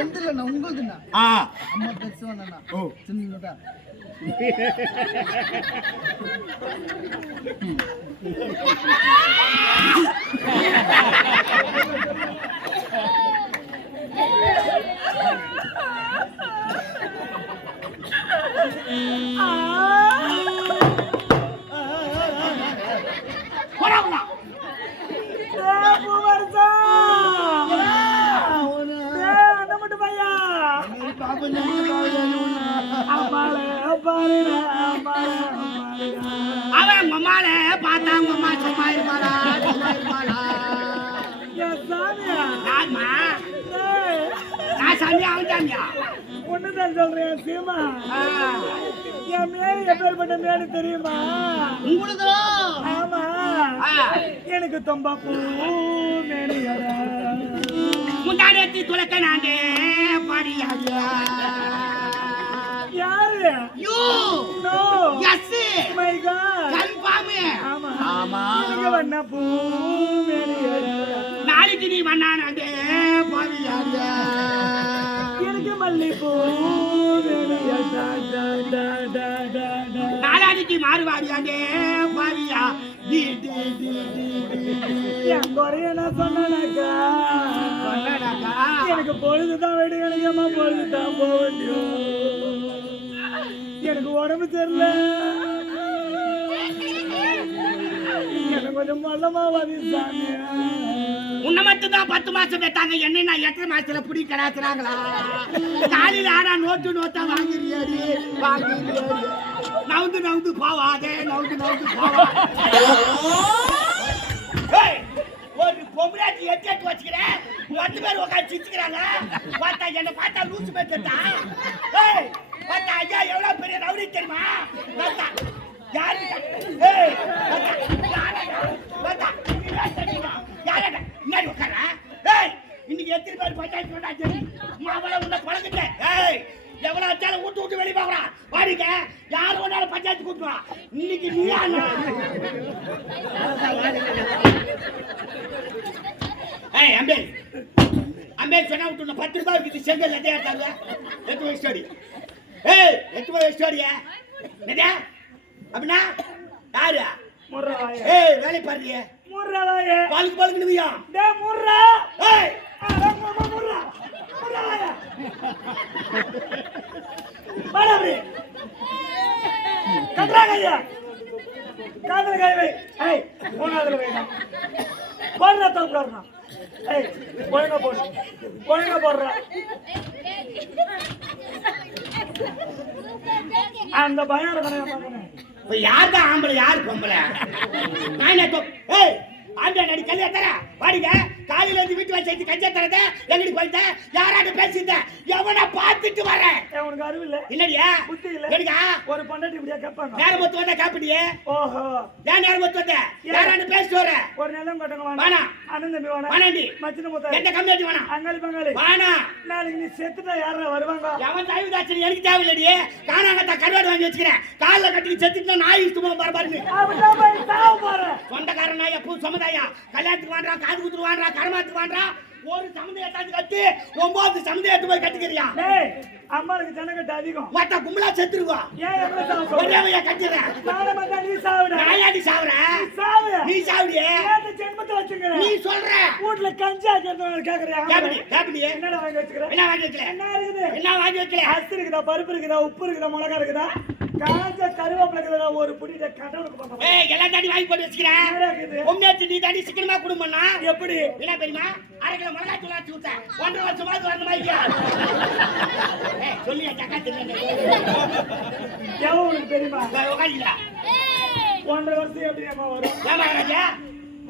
எந்திரல உங்களுக்குண்ணா அம்மா பெருசு வேணா சின்னதா அவன் மம்மால பார்த்தா மம்மா சும்மா இருப்பாளா நான் சாமியா அவன் சாமியா ஒண்ணுதான் சொல்றேன் சீமா என் மேல எப்பேற்பட்ட மேடு தெரியுமா உங்களுக்கு ஆமா எனக்கு தொம்பா பூ மேனியட முன்னாடி துளக்க நானே பாடியா யாரு you know yes my god confirm ஆமா ஆமா எனக்கு வண்ண பூ மேனியட நாளைக்கு நீ வண்ணானே பாடியா எனக்கு மல்லி பூ மேனியட நாளைக்கு மாறுவாடியாண்டே பாடியா டி டி டி என் குறைய நான் சொன்னேனாக்கா எனக்கு பொழுதுதான் விடு எனக்கு அம்மா பொழுதுதான் போக வேண்டியும் எனக்கு உடம்பு தெரியல எனக்கு கொஞ்சம் மல்லமா வதிச்சாங்க உன்னை மட்டும் தான் 10 மாசம் பெற்றாங்க என்ன நான் எத்தனை மாசத்துல புடி கடாச்சுறாங்களா காலையில ஆனா நோட்டா வாங்கிறியாடி நவுந்து போவாதே நவுந்து போவாதே ஒரு பொம்பளாட்டி எட்டு வச்சுக்கிறேன் 10 பேர் உட்காந்து சிரிச்சுக்கிறாங்க பார்த்தா என்ன பார்த்தா லூசு பேட்டா பார்த்தா ஐயா எவ்வளவு பெரிய ரவுடி தெரியுமா பார்த்தா யாரு முன்னாடி உட்கார இன்னைக்கு எத்தனை பேர் பஞ்சாயத்து பண்ணா சரி மாவள உன்னை பழந்துட்டேன் எவ்வளவு வச்சாலும் விட்டு வெளியே போகிறான் பாருங்க யாரும் ஒன்னாலும் பஞ்சாயத்து கூட்டுவா இன்னைக்கு நீ அம்பே சொன்னா விட்டு 10 ரூபாய் இருக்குது செங்கல் எதையா இருக்காங்க 8 வயசு ஸ்டோரி 8 வயசு ஸ்டோரியா என்னடா அப்படின்னா யாரு வேலை பாருங்க பாலுக்கு நிவியா அந்த பயம் யார் தான் ஆம்பளை யாரு பொம்பளை ஆம்பியா நடி கல்யாணம் தர பாடிங்க காலையில இருந்து வீட்டு வச்சு கஞ்சா தரத எங்கடி போயிட்ட யாராட்ட பேசிட்ட எவனை பார்த்துட்டு வரேன் உனக்கு அறிவு இல்ல இல்லடியா புத்தி இல்ல எடியா ஒரு பொண்டாட்டி இப்படியா கேட்பாங்க நேரம் மொத்த வந்தா காப்பிடியே ஓஹோ ஏன் நேரம் மொத்த வந்த யாராட்ட பேசிட்டு வர ஒரு நிலம் கட்டங்க வானா அண்ணன் தம்பி வானா வானாண்டி மச்சின மொத்த எந்த கம்மியாட்டி வானா அங்காளி பங்காளி வானா நாளைக்கு நீ செத்துட்டா யாரா வருவாங்க எவன் தாய்வு தாச்சனி எனக்கு தேவையில்லடி காணாங்கத்தா கருவாடு வாங்கி வச்சுக்கிறேன் கால்ல கட்டி செத்துட்டா நாய் இஷ்டமா பாருன்னு அப்படிதான் போய் சாவ போறேன் சொந்தக்காரன் நாயா பூ சமுதாயா கல்யாணத்துக்கு வாண்டா காது குத்துரு வாண்டா கரமாத்துக்கு வாண்டா ஒரு சமுதாயத்தாச்சு கட்டி 9 சமுதாயத்து போய் கட்டிக்கிறியா அம்மாளுக்கு ஜனக்கட்டு அதிகம் மத்த கும்பலா செத்துருவா ஏன் எப்படி சாவ ஒரேவையா கட்டிறேன் நானே மத்த நீ சாவுடா நாயாடி சாவுறேன் நீ சாவுடியே ஏன் ஜென்மத்தை வச்சுக்கற நீ சொல்ற வீட்ல கஞ்சா கேக்குறியா கேப்படி என்னடா வாங்கி வச்சுக்கற என்ன வாங்கி வைக்கல என்ன வாங்கி வைக்கல அரிசி இருக்குதா பருப்பு இருக்குதா உப்பு இருக்குதா மிளகாய் இருக்குதா காஞ்ச கருவேப்பிலை இருக்குதா ஒரு புடிட கடவுளுக்கு போடுறேன் எல்லாம் தாண்டி வாங்கி போட்டு வச்சுக்கிறேன் உண்மையாச்சு நீ தாண்டி சிக்கனமா குடும்பம்னா எப்படி என்ன தெரியுமா 1/2 கிலோ மிளகாய் தூள் ஆச்சு விட்டேன் 1.5 வருஷமாவது வரணும் ஐயா சொல்லியா சக்கா தெரியல எவ்வளவு உனக்கு தெரியுமா உட்காந்துடா 1.5 வருஷம் எப்படி அம்மா வரும் ராஜா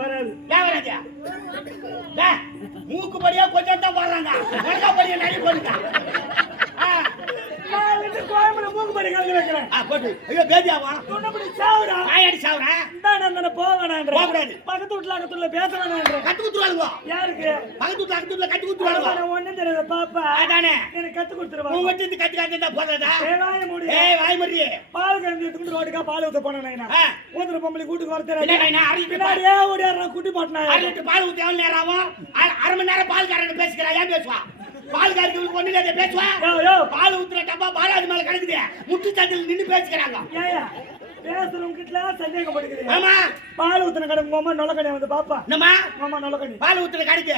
வராது ராஜா மூக்கு படியா கொஞ்சம் தான் போடுறாங்க மிளகா படியா நிறைய போடுங்க கோயம்புல மூக்கு படி கலந்து வைக்கிறேன் போட்டு ஐயோ பேதியாவா சொன்னபடி சாவுடா நாயாடி சாவுறா நான் போவேனான்ற போகக்கூடாது பக்கத்து வீட்டுல அக்கத்துல பேச வேணான்ற கத்து குத்துருவாளுங்க யாருக்கு பக்கத்து வீட்டுல கத்து குத்துருவாளுங்க ஒண்ணும் தெரியாது பாப்பா அதானே எனக்கு கத்து கொடுத்துருவாங்க உங்க வீட்டுக்கு கத்து காத்திருந்தா போதாதா வாய மூடி வாய் மூடி பால் கறந்து எடுத்துட்டு ரோட்டுக்கா பால் ஊத்த போனேன் ஊத்துற பொம்பளை கூட்டுக்கு வரத்தேன் பின்னாடியே ஓடியாடுறான் குட்டி மாட்டினா 1 லிட்டர் பால் ஊத்தி எவ்வளவு நேரம் ஆகும் 1/2 மணி நேரம் பால் காரன் பேசிக்கிறா ஏன் பேசுவா பால் காரிக்கு ஒண்ணு இல்ல பேசுவா பால் ஊத்துற டப்பா பாலாது மேல கிடக்குது முட்டு சந்தில நின்னு பேசிக்கிறாங்க ஏயா பேசுறவங்க கிட்ட சந்தேகப்படுகிறது ஆமா பால் ஊத்துன கடை உங்க அம்மா நொலக்கடை வந்து பாப்பா என்னம்மா அம்மா நொலக்கடை பால் ஊத்துற கடைக்கு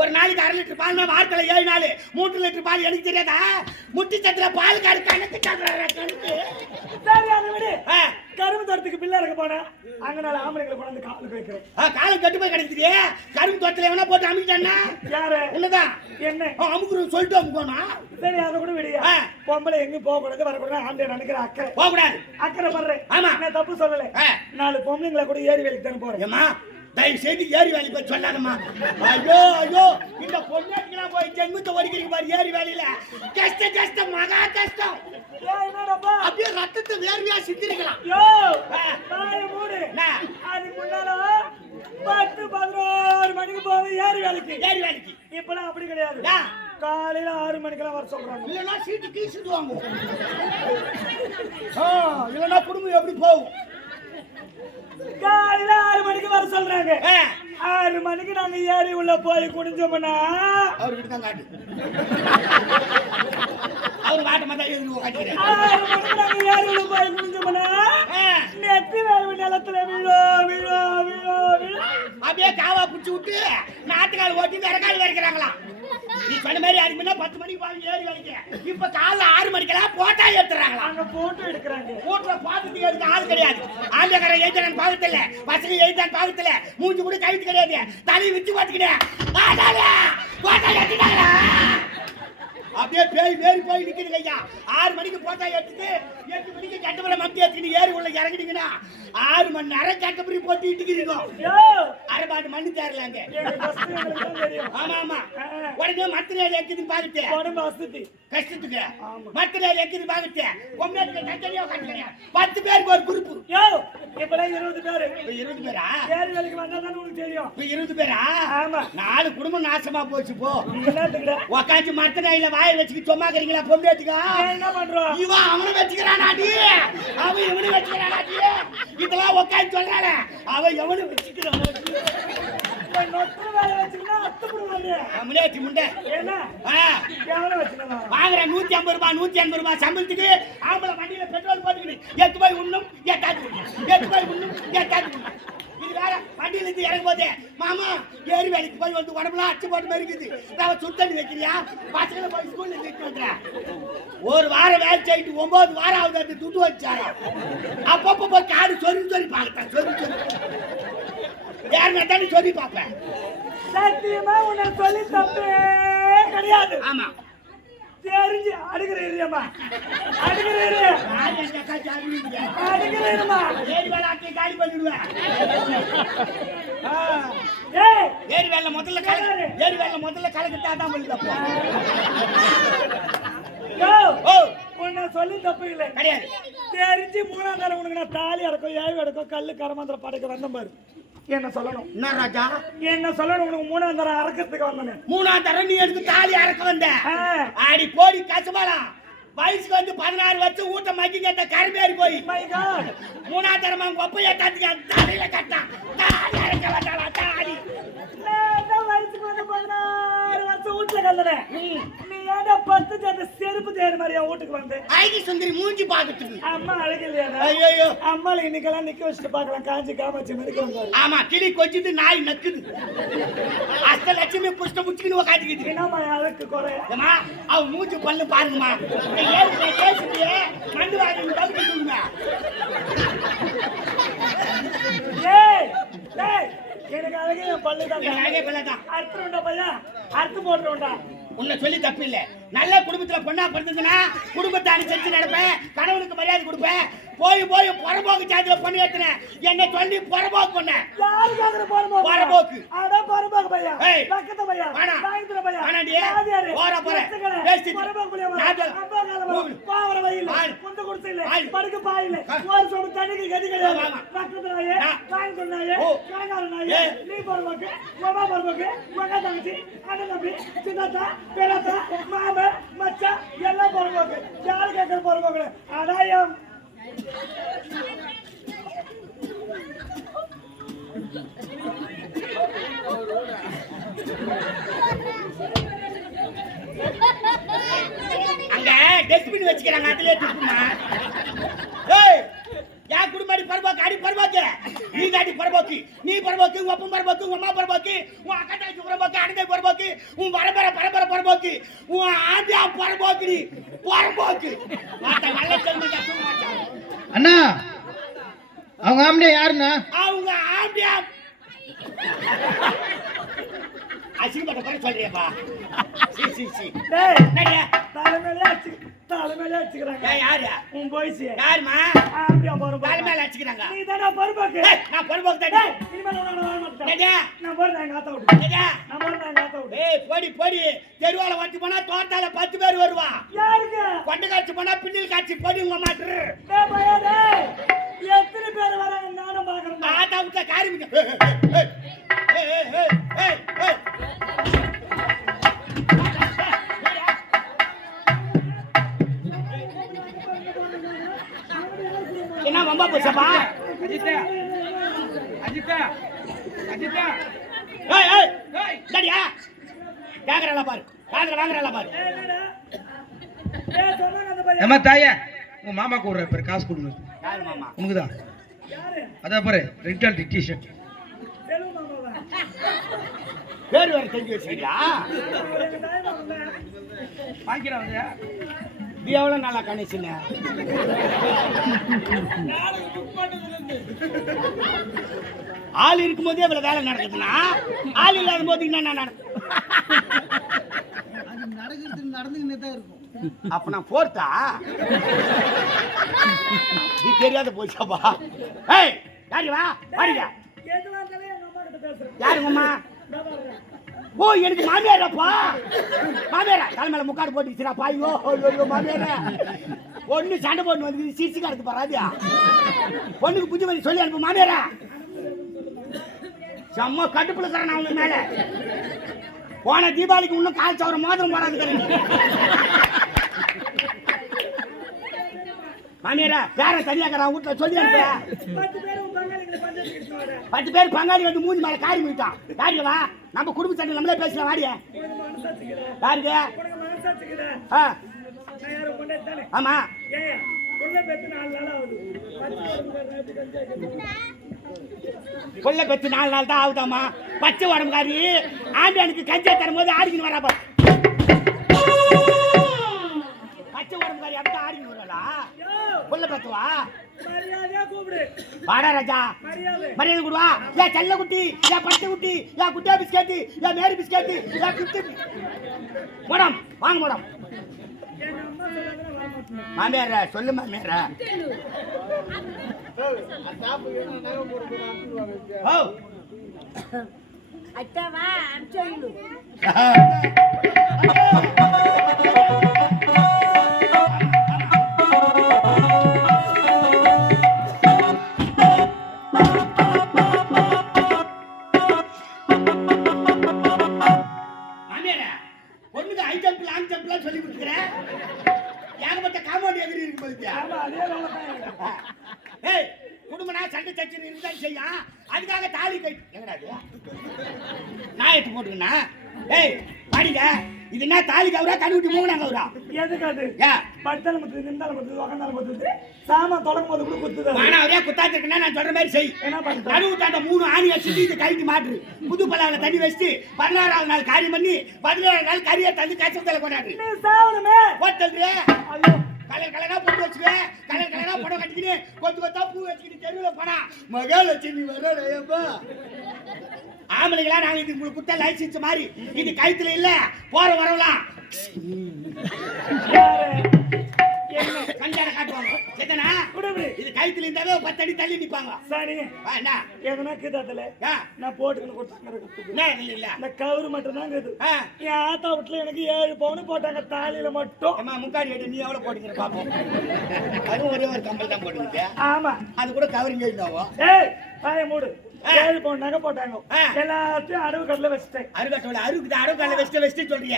ஒரு நாளைக்கு 1/2 லிட்டர் பால்னா வாரத்துல 7 நாள் 3 லிட்டர் பால் எனக்கு தெரியாதா முட்டி சத்திர பால் காரி கணக்கு கணக்கு சரி அதை விடு கரும்பு தோட்டத்துக்கு பிள்ளை இருக்க போனா அங்க நாலு ஆம்பளைங்களை கொண்டு காலுக்கு வைக்கிறேன் காலம் கட்டு போய் கிடக்குது கரும்பு தோட்டத்துல எவனா போட்டு அமுக்கிட்டானா யாரு உன்னதான் என்ன அமுக்குறோம் சொல்லிட்டு அமுக்கோனா சரி அதை கூட விடியா பொம்பளை எங்க போக கூடாது வரக்கூடாது ஆம்பளை நினைக்கிற அக்கறை போக கூடாது அக்கறை பண்றேன் ஆமா நான் தப்பு சொல்லல 4 பொம்பளைங்களை கூட ஏரி வேலைக்கு தானே போறேன் ஏமா தயவு செய்து ஏரி வேலை போய் சொல்லாதம்மா ஐயோ ஐயோ இந்த பொண்ணாட்டிக்கெல்லாம் போய் ஜென்மத்தை ஒடிக்கிறீங்க பாரு ஏரி வேலையில கஷ்டம் மகா கஷ்டம் அப்படியே ரத்தத்தை வேர்வையா சிந்திருக்கலாம் அதுக்கு முன்னால 10-11 மணிக்கு போவேன் ஏரி வேலைக்கு இப்பெல்லாம் அப்படி கிடையாது காலையில 6 மணிக்கெல்லாம் வர சொல்றாங்க இல்லைன்னா சீட்டு கீசிடுவாங்க இல்லைன்னா குடும்பம் எப்படி போகும் காலையில 6 மணிக்கு வர சொல்றாங்க 6 மணிக்கு நாங்க ஏரி உள்ள போய் குடிஞ்சோம்னா அவர்கிட்ட தான் காட்டு அவர் காட்ட மாட்டா எதுவும் காட்டுகிறேன் 6 மணிக்கு நாங்க ஏரி உள்ள போய் குடிஞ்சோம்னா நெத்தி வேர்வை நிலத்துல விழும் அப்படியே காவா பிடிச்சி விட்டு நாட்டுக்கால் ஓட்டி விறகால் வரைக்கிறாங்களாம் நீ சொன்ன மாதிரி அதுக்கு முன்ன 10 மணிக்கு போய் ஏறி வரைக்கும் இப்ப காலைல 6 மணிக்கெல்லாம் போட்டா எடுத்துறாங்களா அங்க போட்டோ எடுக்கிறாங்க போட்டோ பாத்துட்டு எடுக்க ஆள் கிடையாது ஆண்டியக்காரன் எழுத்தான் பாக்கத்துல பசங்க எழுத்தான் பாக்கத்துல மூஞ்சி கூட கழுத்து கிடையாது தலை விச்சு பாத்துக்கிட்டேன் போட்டா எடுத்துட்டாங்களா அப்படியே பேய் வேறி போய் நிக்குது ஐயா 6 மணிக்கு போட்டா எடுத்துட்டு 8 மணிக்கு கட்டபுர மத்தி எடுத்துட்டு ஏறி உள்ள இறங்கிட்டீங்கன்னா 6 மணி நேரம் கட்டபுரி போட்டு இட்டுக்கிறீங்க அரைபாட்டு மண்ணு தேரலாங்க ஆமா ஆமா உடனே மத்திரை எக்குதுன்னு பாக்கிட்டு உடம்பு வசதி கஷ்டத்துக்கு மத்திரை எக்குது பாக்கிட்டு பொம்மைக்கு தனியா கட்டுக்கிறேன் 10 பேருக்கு ஒரு குரூப் இப்பெல்லாம் 20 பேரு 20 பேரா ஏரி வேலைக்கு வந்தா தான் உனக்கு தெரியும் 20 பேரா ஆமா 4 குடும்பம் நாசமா போச்சு போ என்னத்துக்குடா உக்காந்து மத்திரையில வாயை வச்சுக்கிட்டு சொம்மாக்கிறீங்களா பொம்மைட்டுக்கா என்ன பண்றோம் இவன் அவனை வச்சுக்கிறானாடி அவன் இவனை வச்சுக்கிறானாடி இதெல்லாம் உட்காந்து சொல்றானே அவன் எவனை வச்சுக்கிறானாடி நொட்டு வேலை வச்சுக்கினா அத்துப்படுவாங்க முன்னாடி முண்டை என்ன எவ்வளவு வச்சுக்கலாம் வாங்குற 150 ரூபாய் சம்பளத்துக்கு ஆம்பளை வண்டியில பெட்ரோல் போட்டுக்கிட்டு எட்டு போய் உண்ணும் ஏத்தாது இது வேற வண்டியில இருந்து இறங்கும் போதே மாமா ஏரி வேலைக்கு போய் வந்து உடம்புலாம் அச்சு போட்டு மாதிரி இருக்குது நான் சுத்தண்ணி வைக்கிறியா பசங்களை போய் ஸ்கூல்ல திட்டு வந்துறேன் ஒரு வாரம் வேலை செய்யிட்டு 9 வாரம் ஆகுது அது துட்டு வச்சாரு அப்பப்போ போய் காடு சொல்லி பார்க்கறேன் சொல்லி யாருன்னா தானே சொல்லி பார்ப்பேன் சத்தியமா உன்னை சொல்லி தப்பே கிடையாது ஆமா தெரிஞ்சு அடுக்கிறேம்மா ஏரி வேலை ஆட்டி காலி பண்ணிடுவேன் ஏரி வேலை முதல்ல கலக்கிட்டா தான் பண்ணுதப்போ உன்னை சொல்லி தப்பு இல்லை கிடையாது தெரிஞ்சு 3ஆம் தரம் உனக்கு நான் தாலி அடக்கம் ஏழு அடக்கம் கல்லு கரமாந்திர படைக்க வந்த பாரு என்ன சொல்லணும் என்ன ராஜா என்ன சொல்லணும் உனக்கு 3ஆம் தரம் அறக்கிறதுக்கு வந்தேன் 3ஆம் தரம் நீ எனக்கு தாலி அறக்க வந்த ஆடி போடி கசுமாலாம் வயசுக்கு வந்து 16 வருஷம் ஊட்ட மக்கி கேட்ட கருமேறி போய் 3ஆம் தரமா கொப்பையா தாத்திக்க தலையில கட்டான் தாலி அறக்க வந்தாளா தாலி வயசுக்கு வந்து 16 வருஷம் வீட்டுல கல்லறேன் நீ ஏடா 10 ஜாத செருப்பு தேர் மாதிரியா வீட்டுக்கு வந்து ஐடி சுந்தரி மூஞ்சி பாத்துட்டு அம்மா அழகில்லையா ஐயோ அம்மால இன்னைக்கெல்லாம் நிக்க வச்சுட்டு பாக்கலாம் காஞ்சி காமாச்சி மெடிக்கணும் ஆமா கிளி கொஞ்சிட்டு நாய் நக்குது அஷ்டலட்சுமி புஷ்ட முச்சுக்கின்னு உக்காந்துக்கிட்டு என்னம்மா அழகு குறை ஏமா அவ மூஞ்சி பல்லு பாருங்கம்மா ஏன் பேசிட்டு மண்டு வாங்கி தவிர்த்து விடுங்க எனக்கு அழகே என் பல்லுதான் அர்த்தம் உண்டா பையா அர்த்தம் போட்டுருண்டா உன்னை சொல்லி தப்பு இல்ல நல்ல குடும்பத்துல பொண்ணா பிறந்ததுன்னா குடும்பத்தை அனுசரிச்சு நடப்பேன் கணவனுக்கு மரியாதை கொடுப்பேன் போய் புறம்போக்கு ஜாதியில பொண்ணு ஏத்துனேன் என்ன சொல்லி புறம்போக்கு பண்ண புறம்போக்கு பையா பக்கத்து பையா சாயந்திர பையா ஆனாண்டி போற போற பேசி பாவர வயல்ல குந்த குடிசையில படுக்க பாயில ஒரு சொம்பு தண்ணிக்கு கதி கிடையாது பக்கத்து நாயே சாயந்திர நாயே காங்கார நாயே நீ போறம்போக்கு மாமா போறம்போக்கு மகா தங்கச்சி அண்ணன் தம்பி சின்னத்தா பெரியத்தா மாமா மச்சா எல்லாம் போறம்போக்கு யாரு கேட்கற போறம்போக்கு அடாயம் அங்க டஸ்ட்பின் வச்சுக்கிறாங்க அதுலயே துப்புமா. ஏய் யா குடும்படி பரபோக்கு அடி பரபோக்கு நீ தாடி பரபோக்கு நீ பரபோக்கு உன் அப்பன் பரபோக்கு உன் அம்மா பரபோக்கு உன் அக்கா தங்கச்சி பரபோக்கு அண்ணே பரபோக்கு உன் பரம்பரை பரபோக்கு உன் ஆண்டியா பரபோக்கு நீ பரபோக்கு மாட்ட நல்ல சொல்லுங்க மாட்டாங்க. அண்ணா அவங்க ஆம்படியா யாருண்ணா? அவங்க ஆண்டியா அசிங்கப்பட்ட பர சொல்றியப்பா. சி டேய் என்னடியா தலைமையில வச்சுக்கிறாங்க. ஏய் யாரு உன் பாய்ஸ் யாருமா அப்படியே போறோம். தலைமையில வச்சுக்கிறாங்க. நீ தான பருப்பாக்கு. ஏய் நான் பரபோக்கு தாடி. இனிமே நான் வர மாட்டேன். டேடா நான் போறேன் எங்க ஆத்தா விட்டு. டேடா நான் போறேன் எங்க ஆத்தா விட்டு. ஏய் போடி தெருவால வச்சு போனா தோட்டால 10 பேர் வருவா. யாருக்கு? கொண்ட காட்சி போனா பின்னில் காட்சி போடி உங்க மாட்டர். டேய் பையா டேய். எத்தனை பேர் வராங்க நானும் பாக்குறேன். ஆத்தா விட்ட காரிமிங்க. ஏய் என்ன மம்பா போச்சப்பா? அஜித்தா ஏய் டடியா கேக்குறல பாரு காதுல வாங்குறல பாரு. என்னடா? ஏய் சொன்னாங்க அந்த பையன். ஏமா தாயே உங்க மாமா கூட பேர் காசு கொடுக்கணும். யாரு மாமா? உனக்கு தான். யாரு? அதான் பாரு ரெண்டல் டிஷர்ட். செல்வ மாமாவா? பேர் வேற தெரிஞ்சு வச்சிருக்கியா? எங்க தாய் மாமா. வாங்கிக்கிறா வந்து இது எவ்வளவு நாளா கணேசன? ஆள் இருக்கும்போதே இவ்வளவு வேலை நடக்குதுன்னா ஆள் இல்லாத போது என்ன நடக்கும்? நடந்துக்கிட்டே தான் இருக்கும். அப்ப நான் போர்த்தா நீ தெரியாத போச்சாப்பா. ஏய் யாரு வா பாருங்க. எதுவா இருந்தாலும் எங்க அம்மா கிட்ட பேசுறேன். யாரு அம்மா? ஓ எனக்கு மாமியாரப்பா. மாமியாரா கால் மேல முக்காடு போட்டுச்சுடா பாய்யோ. ஐயோ மாமியாரா பொண்ணு சண்டை போட்டு வந்து சிரிச்சு கிடக்கு பாராதியா. பொண்ணுக்கு புத்தி பண்ணி சொல்லி அனுப்பு மாமியாரா. செம்ம கடுப்புல இருக்கிறேன் அவங்க மேல. போன தீபாவளிக்கு இன்னும் கால் சவரம் மோதிரம் போடாது. மாமியாரா பேர தனியாக்கிறா வீட்டுல சொல்லி அனுப்ப. 10 பேர் உன் பங்காளிகளை பஞ்சாயத்து கிட்ட 10 பேர் பங்காளி வந்து மூஞ்சி மேல காரி போயிட்டான். யாருங்க வா நம்ம குடும்ப சண்டை நம்மளே பேசலாம் வாடிய. உனக்கு மனசாச்சுக்கிற. யாருங்க? உனக்கு மனசாச்சுக்கிற. ஆ நான் யாரும் கொண்டே தானே. ஆமா ஏன் கொல்ல பெத்து 4 நாள் ஆகுது. 10 பேர் நேத்து பஞ்சாயத்து. கொல்ல பெத்து 4 நாள் தான் ஆகுதாமா. பச்சை உடம்புக்காரி ஆண்டியானுக்கு கஞ்சா தரும்போது ஆடிக்கின்னு வரா பாரு. பச்சை உடம்புக்காரி அப்படியே ஆடிக்கின்னு வரலா யோ கொல்ல பெத்துவா. மரியாதையா கூப்பிடு. வாடா ராஜா மரியாதை. மரியாதை கொடுவா. ஏ செல்ல குட்டி ஏ பட்டு குட்டி ஏ குட்டியா பிஸ்கெட்டு ஏ மேரி பிஸ்கெட்டு ஏ குட்டி மேடம் வாங்க மேடம். எங்க அம்மா சொன்னாங்கன்னா வர மாட்டேன். மாமியார சொல்லு மாமியார. ஓ அத்தாவா அம்சோயிலு மாமியார பொண்ணுக்கு ஹை ஜம்ப் லாங் ஜம்ப்லாம் சொல்லி கொடுத்துக்கிறேன். ஏகப்பட்ட காமெடி எதிரி இருக்கு போலியா. ஆமா அதே வேலை தான் எனக்கு. ஏய் குடும்பனா சண்டை சச்சரி இருந்தாலும் செய்யும். அதுக்காக தாலி கை எங்கடா இது? நான் எடுத்து போட்டுக்கண்ணா. ஏய் பாடிங்க இது என்ன தாலி கவுரா கழுவிட்டு மூணா கவுரா? எதுக்கு அது? ஏ படுத்தாலும் குத்துது, நின்றாலும் குத்துது, உக்காந்தாலும் குத்துது, சாமான் தொடங்கும் போது கூட குத்துது. ஆனா ஒரே குத்தாச்சிருக்குன்னா நான் சொல்ற மாதிரி செய். என்ன பண்றது? நடுவுட்டு அந்த 3 ஆணி வச்சுட்டு இது கழிட்டு மாற்று. புது பல்லாவில் தண்ணி வச்சுட்டு 16ஆவது நாள் காரியம் பண்ணி 17ஆவது நாள் கறியை தந்து கச்சத்தில் கொண்டாடு. நீ சாவணுமே. போட்டல்றியே ஐயோ கலர் கலரா போட்டு வச்சுக்குவேன். கலர் கலரா படம் கட்டிக்கிட்டு கொத்து கொத்தா பூ வச்சுக்கிட்டு தெருவில் போனா மகாலட்சுமி வரப்பா. ஆம்பளைங்களா நாங்க இது உங்களுக்கு குத்த லைசன்ஸ் மாதிரி இது கைத்துல இல்ல போற வரலாம் என்ன கஞ்சாட காட்டுவாங்க. எத்தனா விடு. இது கைத்துல இருந்தாவே 10 அடி தள்ளி நிப்பாங்க. சரி என்ன எதுனா கிதாத்துல ஆ, நான் போட்டுக்கணும் கொடுத்தாங்க. என்ன இல்ல இந்த கவுரு மட்டும் தான் இருக்குது. ஆ, என் ஆத்தா வீட்டுல எனக்கு 7 பவுன் போட்டாங்க தாலியில மட்டும். அம்மா முக்காடி எடு நீ எவ்வளவு போட்டுக்கிற பாப்போம். அதுவும் ஒரே ஒரு கம்பல் தான் போட்டுக்கிட்டு ஆமா அது கூட கவரிங் ஆகும். ஏய் வாய மூடு. 7 பவுன் நகை போட்டாங்க. எல்லாத்தையும் அடவு கல்ல வச்சுட்டேன். அருகட்டோட அருகால வெஸ்ட் சொல்றிய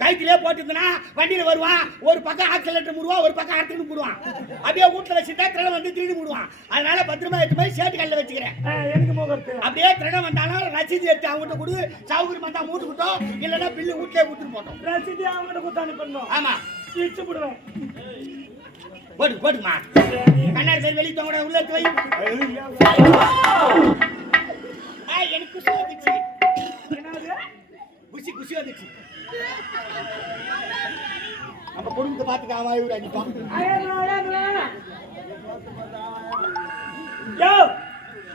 கைத்திலே போட்டுதுன்னா வண்டியில வருவான். ஒரு பக்கம் ஆக்சிலேட்டர் முடுவான், ஒரு பக்கம் அடுத்துன்னு முடுவான். அப்படியே வீட்டுல வச்சுட்டா திருடம் வந்து திருடி முடுவான். அதனால பத்திரமா எடுத்து போய் சேட்டு கல்ல வச்சுக்கிறேன். எனக்கு முகத்து அப்படியே திருடம் வந்தாலும் ரசீது எடுத்து அவங்ககிட்ட கொடு. சௌகரியம் வந்தா மூட்டுக்கிட்டோம், இல்லைன்னா பில்லு வீட்டுல கொடுத்துட்டு போட்டோம். ரசீதி அவங்ககிட்ட கொடுத்து அனுப்பணும். ஆமா இடிச்சு போடுவேன். போட்டுமா கண்ணாடி பேர் வெளியே தோங்க உள்ள எடுத்து வை. எனக்கு குஷி வந்துச்சு. என்னது குஷி வந்துச்சு. நம்ம குடும்பத்தை பார்த்துக்க அவன் இவரு அடிப்பான். யோ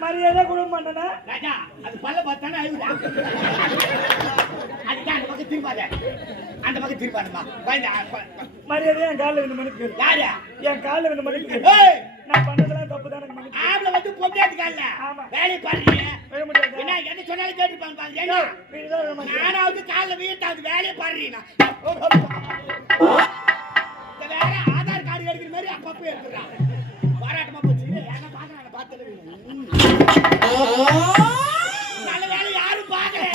மரியாதை குடும்பம் பண்ணனா ராஜா அது பல்ல பார்த்தானே அழுகுதா. அதுதான் அந்த பக்கம் திரும்பாத, அந்த பக்கம் திரும்பாதம்மா. மரியாதை என் காலில் விழுந்து மன்னிப்பு. யாரு என் காலில் விழுந்து மன்னிப்பு. ஏய் நான் பண்ணதெல்லாம் தப்பு தான். எனக்கு மன்னிப்பு. ஆம்பளை வந்து பொம்மையாட்டு கால ஆமா. வேலை பாருங்க. விழ முடியாது. என்ன சொன்னாலும் கேட்டுப்பாங்க பாருங்க. ஏன்னா வீடுதான் விழ மாட்டேன். நானாவது காலில் வீட்டாவது வேலையை பாடுறீங்க. இந்த வேற ஆதார் கார்டு எடுக்கிற மாதிரி அப்பப்போ எடுத்துறான். பாராட்டமா போச்சு. ஏன்னா பாக்குறாங்க பார்த்துட்டு நல்ல வேலை யாரும் பாக்கல.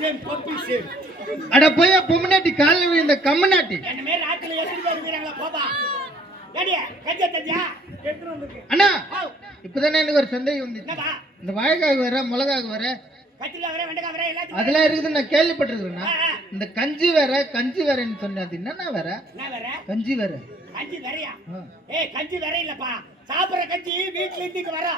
Same copy same. அட போய் பொம்மநாட்டி காலில் விழுந்த கம்மநாட்டி. என்ன மாதிரி ராத்திரி எடுத்துட்டு வருவீங்களா போபா. ஏடியா கஞ்சா தஞ்சா எடுத்துட்டு வந்துருக்கு. அண்ணா இப்பதானே எனக்கு ஒரு சந்தேகம் வந்துச்சு. என்னப்பா இந்த வாழைக்காய் வேற மிளகாய் வேற கத்திரிக்காய் வர வெண்டைக்காய் வர எல்லாத்தையும் அதெல்லாம் இருக்குது நான் கேள்விப்பட்டிருக்கேன்னா. இந்த கஞ்சி வேறன்னு சொன்னேன். அது என்னன்னா வேற என்ன வர கஞ்சி வேற. கஞ்சி வரையா? ஏய் கஞ்சி வர இல்லப்பா, சாப்பிடுற கஞ்சி வீட்டுல இருந்து இங்க வர.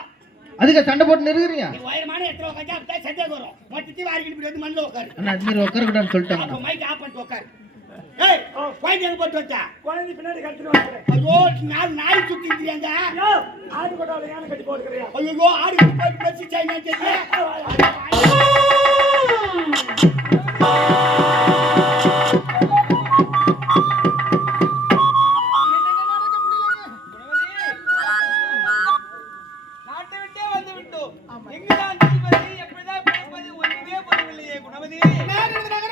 அதுக்கு சண்டை போட்டு இருக்கிறீங்க. நீ உயரமான எத்தனை கஞ்சா அப்படியே சந்தேகம் வரும். மொத்தத்தி வாரிக்கிட்டு இப்படி வந்து மண்ணில் உட்காரு. அண்ணா அது மாதிரி உட்காரக்கூடாதுன்னு சொல்லிட்டாங்க. அப்போ மைக் ஆஃப் பண்ணிட்டு உட்காரு. ஏய் குழந்தை எங்க போட்டு வச்சா? குழந்தை பின்னாடி கட்டிட்டு வந்துக்கிறேன். ஐயோ நாய் சுத்தி இருக்கிறாங்க. யோ ஆடு கொட்டால யானை கட்டி போட்டுக்கிறியா? ஐயோ ஆடு போட்டு பேசி சைனா கேட்க. நாட்டை விட்டே வந்து விட்டோம். எங்குதான் செல்வது, எப்படிதான் பிழைப்பது, ஒன்றுமே புரியவில்லையே குணவதி. நாட்டு மக்கள்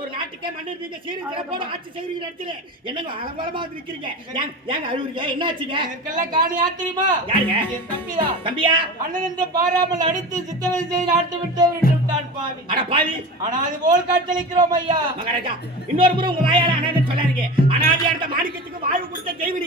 ஒரு நாட்டுக்கே மன்னர் நீங்க சீரும் சிறப்போடு ஆட்சி செய்கிறீங்க நினைச்சீங்க. என்னங்க அலங்கோலமா வந்து நிக்கிறீங்க. ஏங்க அழுவுறீங்க? என்ன ஆச்சுங்க? இதற்கெல்லாம் காரணம் யார் தெரியுமா? யாருங்க? என் தம்பிதான். தம்பியா? அண்ணன் என்று பாராமல் அடித்து சித்தனை செய்து நாட்டு விட்டு விட்டான் பாவி. அட பாவி. ஆனா அது போல் காட்சளிக்கிறோம் ஐயா. மகாராஜா இன்னொரு முறை உங்க வாயால அனாதை சொல்லாதீங்க. அனாதையா இருந்த மாணிக்கத்துக்கு வாழ்வு கொடுத்த தெய்வம்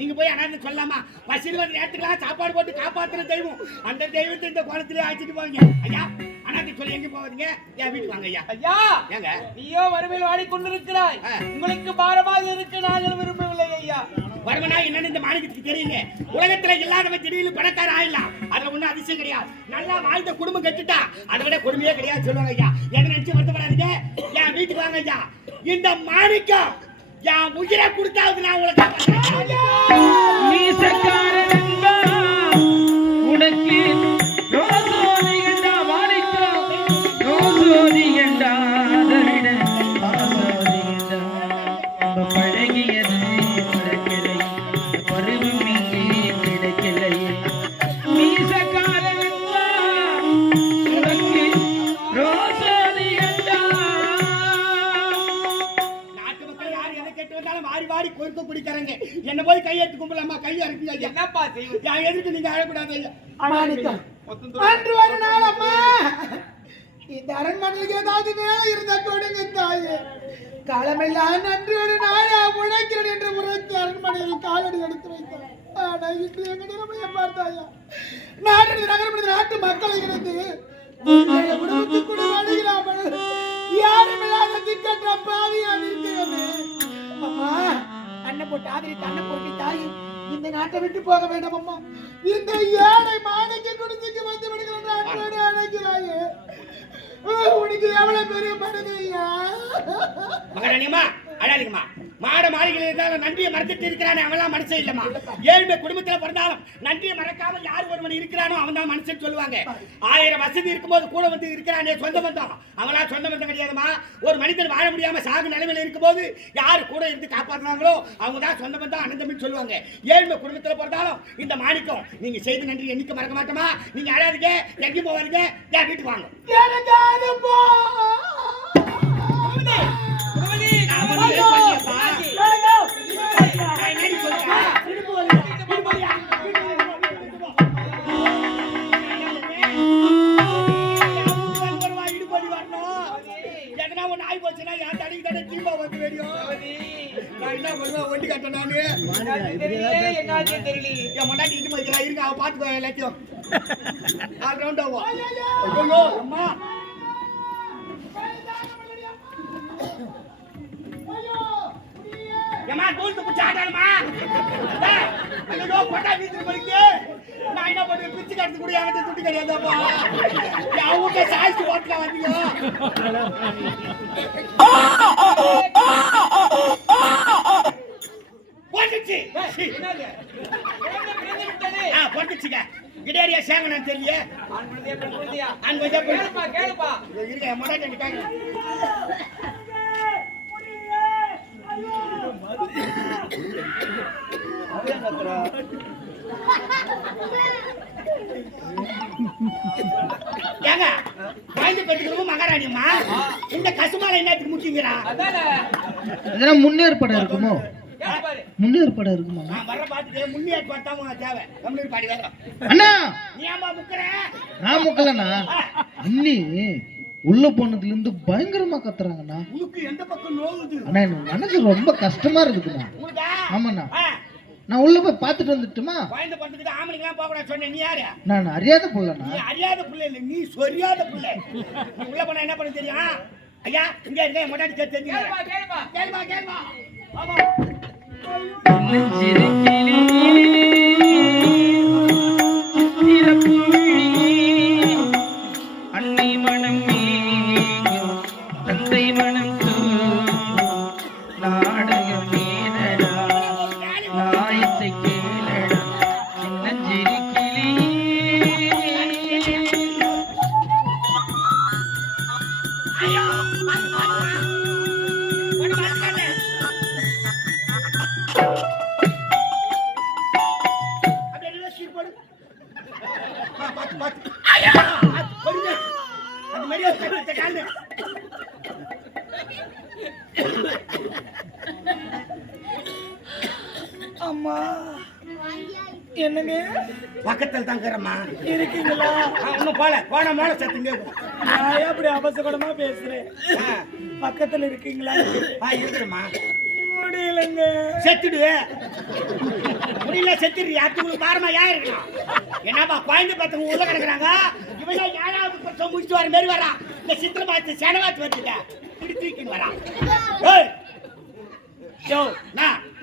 நீங்க போய் அனாதை சொல்லாமா? பசியில் வந்து நேரத்துக்கெல்லாம் சாப்பாடு போட்டு காப்பாத்துற தெய்வம். அந்த தெய்வத்தை இந்த குளத்திலே ஆச்சிட்டு போவீங்க. ஐயா அனாதை சொல்லி எங்க போவீங்க? என் வீட்டுக்கு வாங்க ஐயா. ஐயா ஏங்க நீயோ வறுமையில் வாடிக்கொண்டிருக்கிறாய். உங்களுக்கு பாரமாக இருக்க நாங்கள் விரும்பவில்லை ஐயா. வருமனா என்னன்னு இந்த மாணிக்கத்துக்கு தெரியுங்க. உலகத்துல இல்லாதவன் திடீர்னு பணக்கார ஆயிடலாம். அதுல ஒண்ணும் அதிசயம் கிடையாது. நல்லா வாழ்ந்த குடும்பம் கட்டுட்டா அதை விட கொடுமையே கிடையாது சொல்லுவாங்க ஐயா. எதை நினைச்சு வருத்தப்படாதீங்க. என் வீட்டுக்கு வாங்க ஐயா. இந்த மாணிக்கம் என் உயிரை கொடுத்தாவது நான் உங்களை காப்பாற்றுறேன். குடிக்கிறாங்க. என்ன போய் கையெடுத்து கும்பலாமா? கையை இருக்குங்க ஐயா. என்னப்பா செய்வது? என் எதுக்கு நீங்க அழக்கூடாது ஐயா. அன்று ஒரு நாள் அம்மா இந்த அரண்மனையில் ஏதாவது வேலை இருந்தா கொடுங்க தாயே. காலமெல்லாம் அன்று ஒரு நாள் உழைக்கிறேன் என்று உரைத்து அரண்மனையில் காலடி எடுத்து வைத்தார். ஆனா இன்று எங்க நிலைமையை பார்த்தாயா? நாட்டு மக்களை இருந்து குடும்பத்துக்குடி அணுகிறாமல் யாருமில்லாத திக்கற்ற பாவியா இருக்கிறது. அம்மா அண்ணன் போட்டு ஆதரித்து அண்ணன் போட்டு தாய் இந்த நாட்டை விட்டு போக வேண்டாம் அம்மா. இந்த ஏழை மாணிக்க குடிசைக்கு வந்து விடுகிற அன்போடு அழைக்கிறாயே. உனக்கு எவ்வளவு பெரிய மனதையா? மகாராணியம்மா அழாதீங்கம்மா. மாட மாளிகையில் இருந்தாலும் நன்றியை மறந்துட்டு இருக்கிறானே அவன்லாம் மனுஷன் இல்லம்மா. ஏழ்மை குடும்பத்துல பிறந்தாலும் நன்றியை மறக்காம யார் ஒருவன் இருக்கிறானோ அவன் தான் மனுஷன் சொல்லுவாங்க. 1000 வசதி இருக்கும்போது கூட வந்து இருக்கிறானே சொந்த பந்தம், அவனா சொந்த பந்தம் கிடையாதுமா. ஒரு மனிதன் வாழ முடியாம சாகு நிலைமையில இருக்கும்போது யாரு கூட இருந்து காப்பாற்றினாங்களோ அவங்க தான் சொந்த பந்தம் அண்ணன் தம்பின்னு சொல்லுவாங்க. ஏழ்மை குடும்பத்துல பிறந்தாலும் இந்த மாணிக்கம் நீங்க செய்த நன்றி என்னைக்கு மறக்க மாட்டோமா. நீங்க அழாதீங்க, எங்கேயும் போவாதீங்க, என் வீட்டுக்கு வாங்க. எனக்காது போ ஒண்டி கட்ட நானு இருக்க அவ பாத்துக்கோ எல்லாத்தையும் ரவுண்ட் ஆகும். அம்மா ஏமா தூள் துப்பு சாடாலுமா ஐயோ கொட்டா வீட்டுக்கு போயிட்டு நான் என்ன பண்ணுவேன் பிச்சு கட்டு கூட என்கிட்ட துட்டி கிடையாதாப்பா அவங்க சாய்ச்சி ஓட்டல வந்தீங்க போட்டுச்சு போட்டுச்சுங்க கிடேரியா சேங்கன்னு தெரியல கேளுப்பா இருக்க மாட்டேன். ஏங்க வாங்கி பெற்றுக்கிறோம் மகாராணியம்மா, இந்த கசுமால என்னத்துக்கு முக்கியங்கிறா? அதெல்லாம் முன்னேற்பாடு இருக்குமோ? முன்னேற்பாடு இருக்குமா? வர பாத்துட்டு முன்னேற்பாடு தான் தேவை. கம்ப்ளீட் பாடி வேற அண்ணா நீ ஏமா முக்கற? நான் முக்கலண்ணா, அண்ணி உள்ள போனதுல இருந்து பயங்கரமா கத்துறாங்கண்ணா. உனக்கு எந்த பக்கம் நோவுது? அண்ணா எனக்கு மனசு ரொம்ப கஷ்டமா இருக்குண்ணா. ஆமாண்ணா, நான் உள்ள போய் பாத்துட்டு வந்துட்டுமா? குழந்தை பத்துக்கிட்டு ஆம்பளைங்கலாம் போக கூடாது சொன்னேன். நீ யாரு? நான் அறியாத புள்ளண்ணா. நீ அறியாத புள்ள இல்ல, நீ சொரியாத புள்ள. நீ உள்ள போனா என்ன பண்ண தெரியும்? ஐயா இங்க இருக்க மொட்டாடி கேட்டு தெரியுங்க. கேளுமா கேளுமா. ஆமா அன்னை மனம் தந்தை மனம் நாடகம் நேரடா நாயத்தை கேளடா சின்னஞ்சிறு கிளி அம்மா என்னங்க பக்கத்துல தாங்கிறம்மா இருக்கீங்களா? இன்னும் போன மோள சத்துங்க. நான் அப்படி அபசகடமா பேசுறேன். பக்கத்துல இருக்கீங்களா? இருக்கிறம்மா. முடியலங்க. செத்துடு முடியல செத்துடுறியா? உங்களுக்கு பாரமா ஏன் இருக்கணும்? என்னப்பா குழந்தை பத்தவங்க உள்ள கிடக்குறாங்க. இவங்க 7வது பட்சம் முடிச்சுட்டு வர மாரி வரா. இந்த சித்திர மாத்து செனவாத்து வந்துட்ட திருத்திக்கின்னு வரா.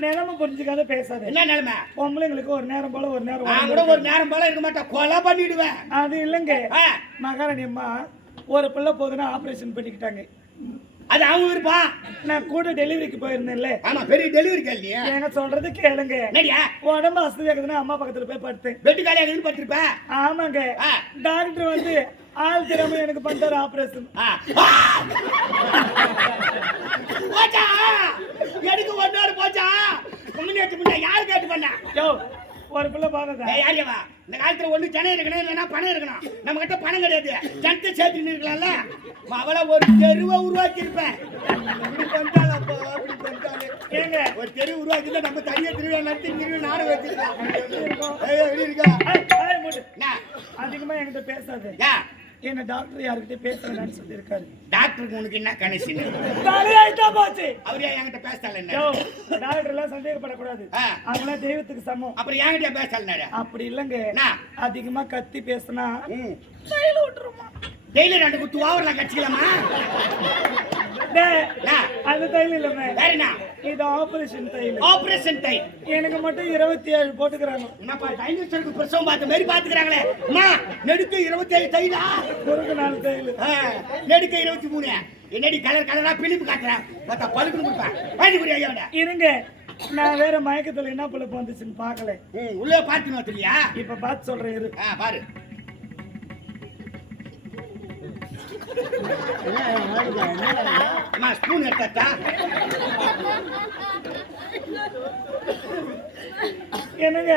நிலைமை புரிஞ்சுக்காத பேசாத. என்ன நிலைமை? பொம்பளைங்களுக்கு ஒரு நேரம் போல ஒரு நேரம் நான் கூட ஒரு நேரம் போல இருக்க மாட்டேன், கொலை பண்ணிடுவேன். அது இல்லைங்க மகாராணி அம்மா, ஒரு பிள்ளை போதுன்னா ஆபரேஷன் பண்ணிக்கிட்டாங்க. அது அவங்க விருப்பம். நான் கூட டெலிவரிக்கு போயிருந்தேன்ல. ஆமா பெரிய டெலிவரி கேள்வியா? ஏங்க சொல்றது கேளுங்க. உடம்பு அசதி ஆகுதுன்னா அம்மா பக்கத்துல போய் படுத்தேன். பெட்டு காலியாக படுத்திருப்பேன். ஆமாங்க, டாக்டர் வந்து ஆள் திறமை எனக்கு பண்ணிட்டாரு ஆபரேஷன். போச்சா எனக்கு 1 hour போச்சா? முன்னேற்ற யாரு கேட்டு பண்ண? ஒரு பிள்ளை பாக்கா யாரியவா? இந்த காலத்துல ஒண்ணு ஜனம் இருக்கணும், இல்லைன்னா பணம் இருக்கணும். நம்ம கிட்ட பணம் கிடையாது, ஜனத்தை சேர்த்துன்னு இருக்கலாம்ல. அவளை ஒரு தெருவை உருவாக்கி இருப்பேன். ஏங்க ஒரு தெரு உருவாக்கி நம்ம தனியா திருவிழா நடத்தி திருவிழா நாடகம் வச்சிருக்கோம். அதிகமா என்கிட்ட பேசாது. என்ன டாக்டர் யாருக்கிட்ட பேசுறேன்னு சொல்லியிருக்காரு. டாக்டருக்கு உனக்கு என்ன கனெக்ஷன்? போச்சு. அவரே என்கிட்ட பேசல. டாக்டர் எல்லாம் சந்தேகப்படக்கூடாது, அவங்களாம் தெய்வத்துக்கு சமம். அப்புறம் என்கிட்ட பேசல. அப்படி இல்லைங்க, அதிகமா கத்தி பேசினா விட்டுருமா? டெய்லி 2 குத்து ஓவர்லாம் கட்சிக்கலாமா? அந்த தையல் இல்லைங்க, வேற என்ன? இது ஆபரேஷன் தையல். ஆபரேஷன் தையல் எனக்கு மட்டும் 27 போட்டுக்கிறாங்க. என்னப்பா டைனோசருக்கு பிரசவம் பார்த்த மாதிரி பாத்துக்கிறாங்களே. அம்மா நெடுக்க 27 தையலா? குறுக்கு 4 தையல், நெடுக்க 23. என்னடி கலர் கலரா பிலிப்பு காட்டுறேன் பார்த்தா பழுக்கு கொடுப்பேன் வாங்கி புரிய ஐயா இருங்க நான் வேற மயக்கத்துல என்ன பிள்ளை வந்துச்சுன்னு பாக்கல உள்ளே பார்த்துன்னு வந்துலையா இப்ப பார்த்து சொல்றேன் இரு பாரு அம்மா ஸ்பூன் எடுத்தா என்னங்க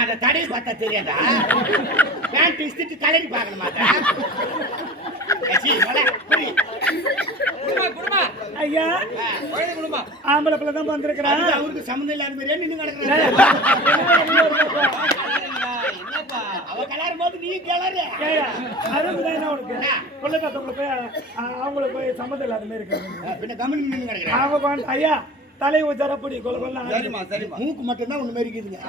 அந்த தடையை பார்த்தா தெரியாதா பேண்ட் இஸ்திட்டு கலரி பார்க்க மாட்டேன் ஐயா ஆம்பளை பிள்ளை தான் வந்திருக்கிறான் அவருக்கு சம்மந்தம் இல்லாத மாதிரியே நின்று கிடக்குறேன் அவ கலரும் போது நீ கிளறு அதுதான் உனக்கு பிள்ளை பார்த்தவங்களை போய் அவங்களுக்கு போய் சம்மந்தம் இல்லாத மாதிரி இருக்காங்க பின்ன கம்பெனி நின்று கிடக்குறேன் அவங்க ஐயா தலை ஊச்சரப்படி கொலை கொள்ள மூக்கு மட்டும்தான் ஒண்ணு மாதிரி இருக்குதுங்க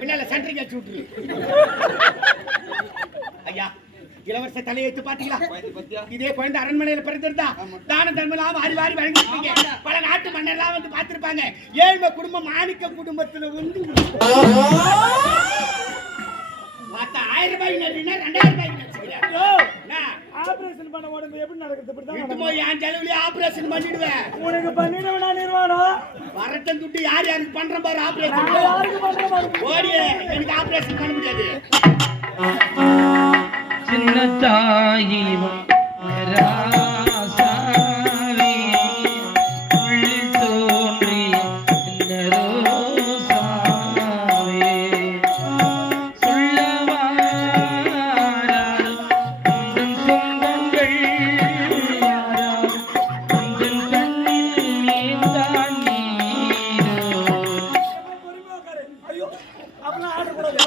பின்னால சென்ட்ரிங் அடிச்சு விட்டுரு ஐயா இளவரச தலையெழுத்து பாத்தீங்களா இதே குழந்தை அரண்மனையில பிறந்திருந்தா தான தர்மலாம் வாரி வாரி வழங்கிருப்பீங்க பல நாட்டு மன்னர்லாம் வந்து பார்த்திருப்பாங்க ஏழ்மை குடும்பம் மாணிக்க குடும்பத்துல வந்து மத்த 1000 ரூபாய் நடினா 2000 ரூபாய் நடிச்சுக்கிறேன் ஆபரேஷன் பண்ண உடம்பு எப்படி நடக்குது இப்படிதான் போய் என் செலவுலயே ஆபரேஷன் பண்ணிடுவேன் உனக்கு பண்ணிடுவேனா நிர்வாணம் வரட்டன் துட்டு யார் யாருக்கு பண்றேன் பாரு ஆபரேஷன் யாருக்கு பண்ற பாரு ஓடியே எனக்கு ஆபரேஷன் பண்ண முடியாது சின்ன தாயிவம் ராசாவே உள்ளில் தோன்றி இந்த ரோசாவே சொல்லவாரால் உந்தன் சொந்தங்கள் யாரால் உந்தன் கண்ணில் நீந்தான் நீரோ ஐயோ அப்பலாம் ஆடக்கூடாது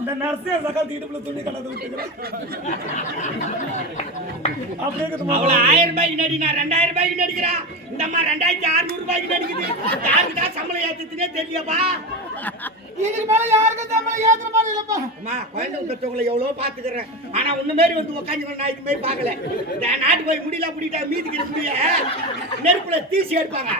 இந்த நர்ஸே சகால் தீட்டுக்குள்ள துணி கலந்து விட்டுக்கிறேன் அப்படியே அவளை 1000 ரூபாய்க்கு நடினா 2000 ரூபாய்க்கு நடிக்கிறான் இந்த அம்மா 2600 ரூபாய்க்கு நடிக்குது யாருக்கு தான் சம்பளம் ஏத்துனே தெரியப்பா இதுக்கு மேல யாருக்கும் சம்பளம் ஏத்துற மாதிரி இல்லப்பா அம்மா குழந்தை உத்தவங்களை எவ்வளவு பாத்துக்கிறேன் ஆனா உன்ன மாதிரி வந்து உட்காந்து நான் இது மாதிரி பாக்கல நாட்டு போய் முடியல முடிட்டா மீதிக்கிற முடிய நெருப்புல தீசி எடுப்பாங்க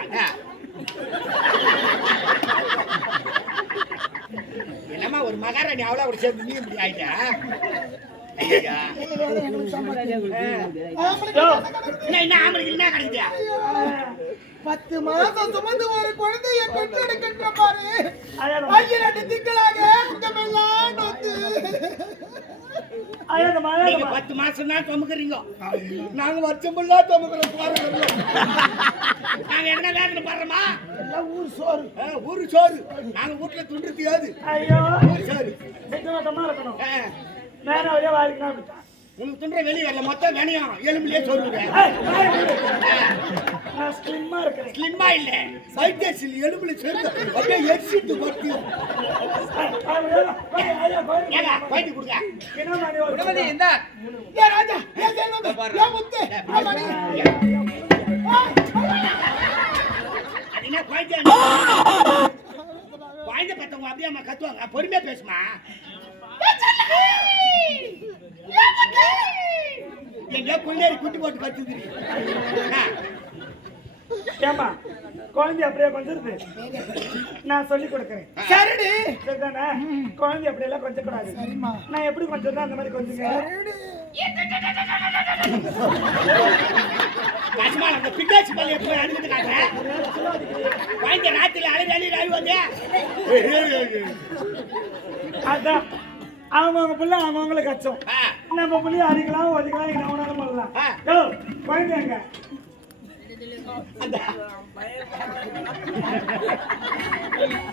என்னம்மா ஒரு மகாராணி அவ்வளவு ஒரு சேர்ந்து நீ இப்படி ஆயிட்டா என்ன ஆம்பளைக்கு என்ன கிடைக்குதா 10 மாசம் சுமந்து ஒரு குழந்தைய பெற்றெடுக்கின்ற பாரு ஐயரண்டு திங்களாக அங்கமெல்லாம் நொந்து நீங்க 10 மாசம் தான் சுமக்குறீங்க நாங்க வருஷம் ஃபுல்லா சுமக்குறோம் நாங்க என்ன வேதனை பண்றோமா ஊரு சோறு நாங்க வீட்டுல துண்டுறது ஏது ஐயோ ஊரு சோறு இருக்கணும் நேரம் வழியா வாரிக்கணும் உனக்கு துண்டுற வெளியே வரல மொத்தம் வேணையும் எலும்புலயே சொல்லுவேன் நான் ஸ்லிம்மா இருக்கிறேன் ஸ்லிம்மா இல்ல சைட்டேசில் எலும்புல சேர்ந்து அப்படியே எரிச்சிட்டு பட்டியும் ஏங்க போயிட்டு கொடுங்க என்ன மாதிரி குணவதி இந்த ஏ ராஜா ஏ தேவனே ஏ முத்து ஆமாடி அது என்ன குழந்தை பத்தவங்க அப்படியே அம்மா கத்துவாங்க பொறுமையா பேசுமா எங்க புள்ளேரி குட்டி போட்டு கத்துது ஏமா குழந்தை அப்படியே கொஞ்சிருது நான் சொல்லி கொடுக்குறேன் சரிடி சரிதானே குழந்தை அப்படி எல்லாம் கொஞ்சம் கூடாது நான் எப்படி கொஞ்சம் அந்த மாதிரி கொஞ்சம் கஷ்டமான அந்த பிக்காச்சி பள்ளி எப்படி அடிக்கிட்டு காட்டுறேன் வாங்க ராத்திரில அழகாளி ராய்வாங்க அதான் அவங்க பிள்ளை அவங்களுக்கு கச்சம் நம்ம பிள்ளைய அடிக்கலாம் ஒதுக்கலாம் என்ன வேணாலும் பண்ணலாம் குழந்தைங்க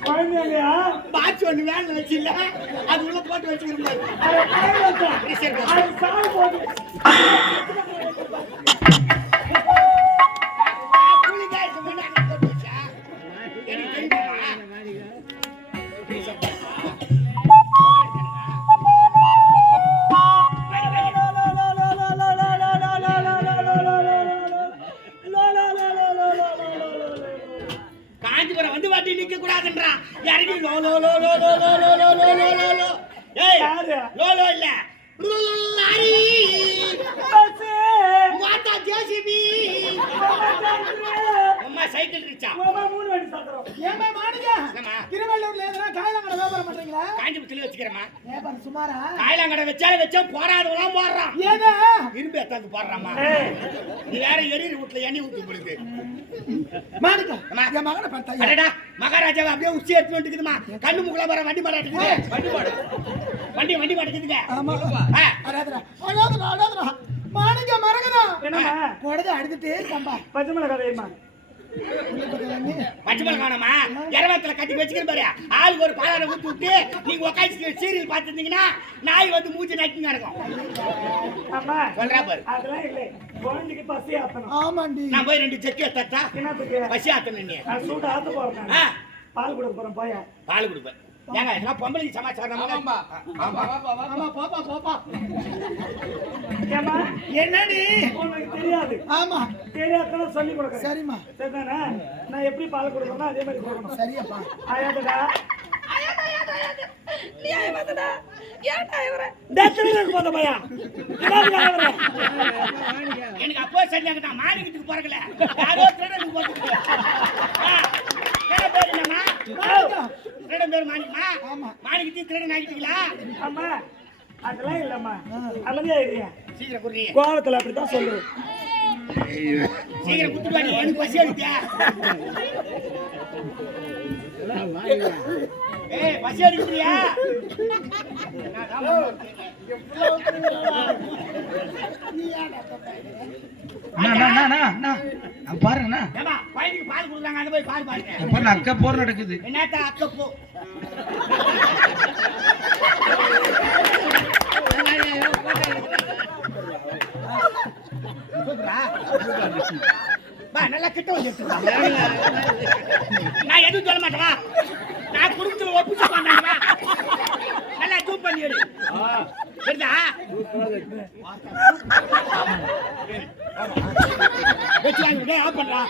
குழந்தைங்கயா பாச்சு ஒண்ணு வேலை வச்சு இல்ல அது உள்ள போட்டு வச்சுக்கிறோம் காஞ்சிபுரம் வந்து வாட்டி நிக்க கூடாதுன்றான் இறங்கி low low low low low low low low low low low low ஏய் லோ லோ இல்ல லாரி வாட்டா ஜேசிபி சைக்கிள் ரிக்ஷா. போமா 3 வண்டி சக்கரம். ஏமா மாணிக்கா என்னம்மா? திருவள்ளூர்ல எதுனா காயலாங்கடை வியாபாரம் பண்றீங்களா? காஞ்சிபுரத்துல வச்சுக்கிறேம்மா. வியாபாரம் சுமாரா? காயலாங்கடை வச்சா போராதவெல்லாம் போடுறான். ஏதா இரும்பு எத்தாந்து போடுறாம்மா. நீ வேற எரியுற வீட்டுல எண்ணெய் ஊத்தி போடுது. மாணிக்கா அம்மா. என் மகனை பார்த்தா அடடா மகாராஜாவை அப்படியே உச்சி எடுத்து வந்துக்குதுமா. கண்ணு முகல வர வண்டி மாட்டாட்டுக்குது. வண்டி மாட்டுக்குதுங்க. ஆமா ஆ. அடாதடா மாணிக்கா மறங்கடா என்னம்மா? கொடத அடிச்சிட்டு கம்பா பச்சை மிளகாய் வைமா. பச்சை மிளகாய் காணோமா? இரவத்துல கட்டி வச்சுக்கிற பாரு. ஆளுக்கு ஒரு பாலாடை ஊத்தி விட்டு நீங்க உட்காந்து சீரியல் பார்த்துருந்தீங்கன்னா நாய் வந்து மூச்சு நக்கி நடக்கும். அம்மா சொல்றா பாரு. அதெல்லாம் இல்லை. குழந்தைக்கு பசி ஆத்தணும். ஆமாண்டி நான் போய் 2 செக்கு தட்டா என்னத்துக்கு? பசி ஆத்தணும் நீ. நான் சூட ஆத்து போறேன். ஆ. பால் கொடுக்க போறேன் போயா. பால் கொடுப்பேன். ஏங்க இதெல்லாம் பொம்பளைக்கு சமாச்சாரம். ஆமாம்பா. ஆமா. ஆமா போப்பா ஏம்மா? என்னடி உனக்கு தெரியாது. ஆமா தெரியாதான் சொல்லி கொடுக்குறேன். சரிம்மா சரிதானே? நான் எப்படி பால் கொடுக்கணும் அதே மாதிரி கொடுக்கணும். சரியப்பா ஆயாதடா. டேத்துக்கு போத பையா. எனக்கு அப்போ செஞ்சாங்க நான் மாணிக்கத்துக்கு போறக்கல. யாரோ திருடனுக்கு போறதுக்கு. பேர் என்னம்மா? திருடன் பேர் மாணிக்கமா? ஆமா. மாணிக்கத்தையும் திருடன் ஆகிட்டீங்களா? அம்மா அதெல்லாம் இல்லம்மா. அமைதியா இருங்க. சீக்கிரம் குடுறீ. கோவத்துல அப்படித்தான் சொல்லு. சீக்கிரம் குத்துடுவா நீ. எனக்கு பசி எடுத்தியா? ஏய் பசி எடுக்கிறியா? நான் பாருங்கண்ணா ஏமா பையனுக்கு பால் கொடுக்குறாங்க அந்த போய் பால் பாருங்க. பாருங்க அக்கா போர் நடக்குது. என்னத்த அக்க போ. பா நல்லா கிட்ட வந்து நான் எதுவும் சொல்ல மாட்டேன். வா. நான் குடும்பத்துல ஒப்பிச்சு பண்ணாங்க. நல்லா ஜூம் பண்ணி எடு. சரிதா? வெச்சு வாங்க. டேய் ஆஃப் பண்றா.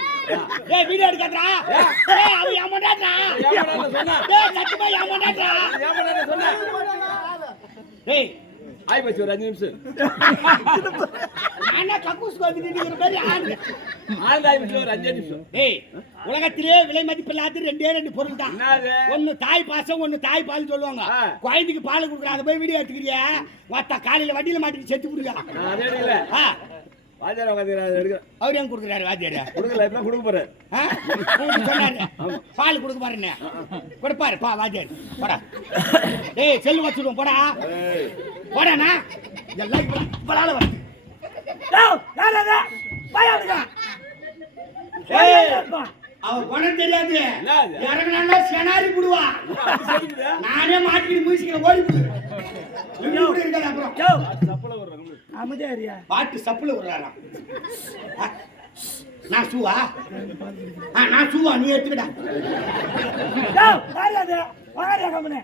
டேய் வீடியோ எடுக்கறா. டேய் அவன் ஏமாடாடா. டேய் சத்துமா ஏமாடாடா. டேய் ஆய் பச்சு ஒரு 5 நிமிஷம். நானே கக்கூஸ்க்கு வந்து நிக்கிற மாதிரி ஆளு. ஆய் பச்சு ஒரு 5 நிமிஷம். டேய் உலகத்திலே விலை மதிப்பில்லாத 2 பொருள் தான். என்னது? ஒன்னு தாய் பாசம், ஒன்னு தாய் பால் சொல்லுவாங்க. குழந்தைக்கு பால் கொடுக்குற அதை போய் வீடியோ எடுத்துக்கிறியா? வாத்தா காலையில வண்டியில மாட்டிட்டு செத்து புடுங்க. நான் அதே எடுக்கல. வாஜார எடுக்க. அவர் ஏன் கொடுக்குறாரு வாத்தியாரு? கொடுக்கல இப்ப கொடுக்க போறேன். சொன்னாரு பால் கொடுக்க பாருன்னு. கொடுப்பாரு பா வாத்தியாரு. போடா. டேய் செல்லு வச்சுடுவோம் போடா. போடாண்ணா. எல்லாம் இப்பளால வருது. யாராவது பையனுங்க அவன் குணம் தெரியாது. என்னது? இறங்கினா செனாரி புடுவா. நானே மாட்டிட்டு மியூசிக்கில் ஓடிப்பு. இருக்காது அப்புறம் சப்பல வர்றாங்க. அமைதியா இருயா. பாட்டு சப்புல விடுறாராம். நான் சூவா? நான் சூவா நீ எடுத்துக்கிட்டா. யாராவது வாரியா கம்பெனி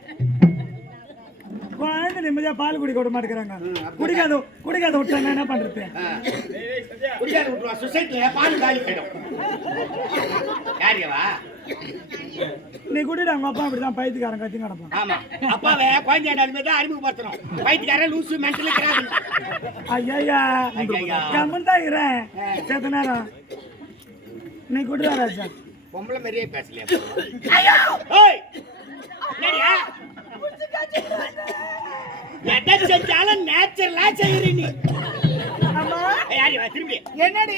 குழந்தை நிம்மதியா பால் குடிக்க விட மாட்டேங்கிறாங்க. குடிக்காத விட்டாங்க என்ன பண்றது? குடிக்காத விட்டுருவா. சொசைட்டில பால் காலி போயிடும். யாரியவா? நீ குடிடா. அவங்க அப்பா அப்படிதான் பைத்தியக்காரன் கத்தி கிடப்பான். ஆமா அப்பாவே குழந்தை அது தான் அறிமுகப்படுத்தணும். பைத்தியக்காரன் லூசு மென்டலி கிராது. ஐயா கம்மன் தான் இருக்கிறேன். சேர்த்த நேரம் நீ குடிடா ராஜா. பொம்பளை மாதிரியே பேசலையா? ஏய் என்னடியா? எதை செஞ்சாலும் நேச்சுரலா செய்யறீ நீ. யாரியவா திரும்பி? என்னடி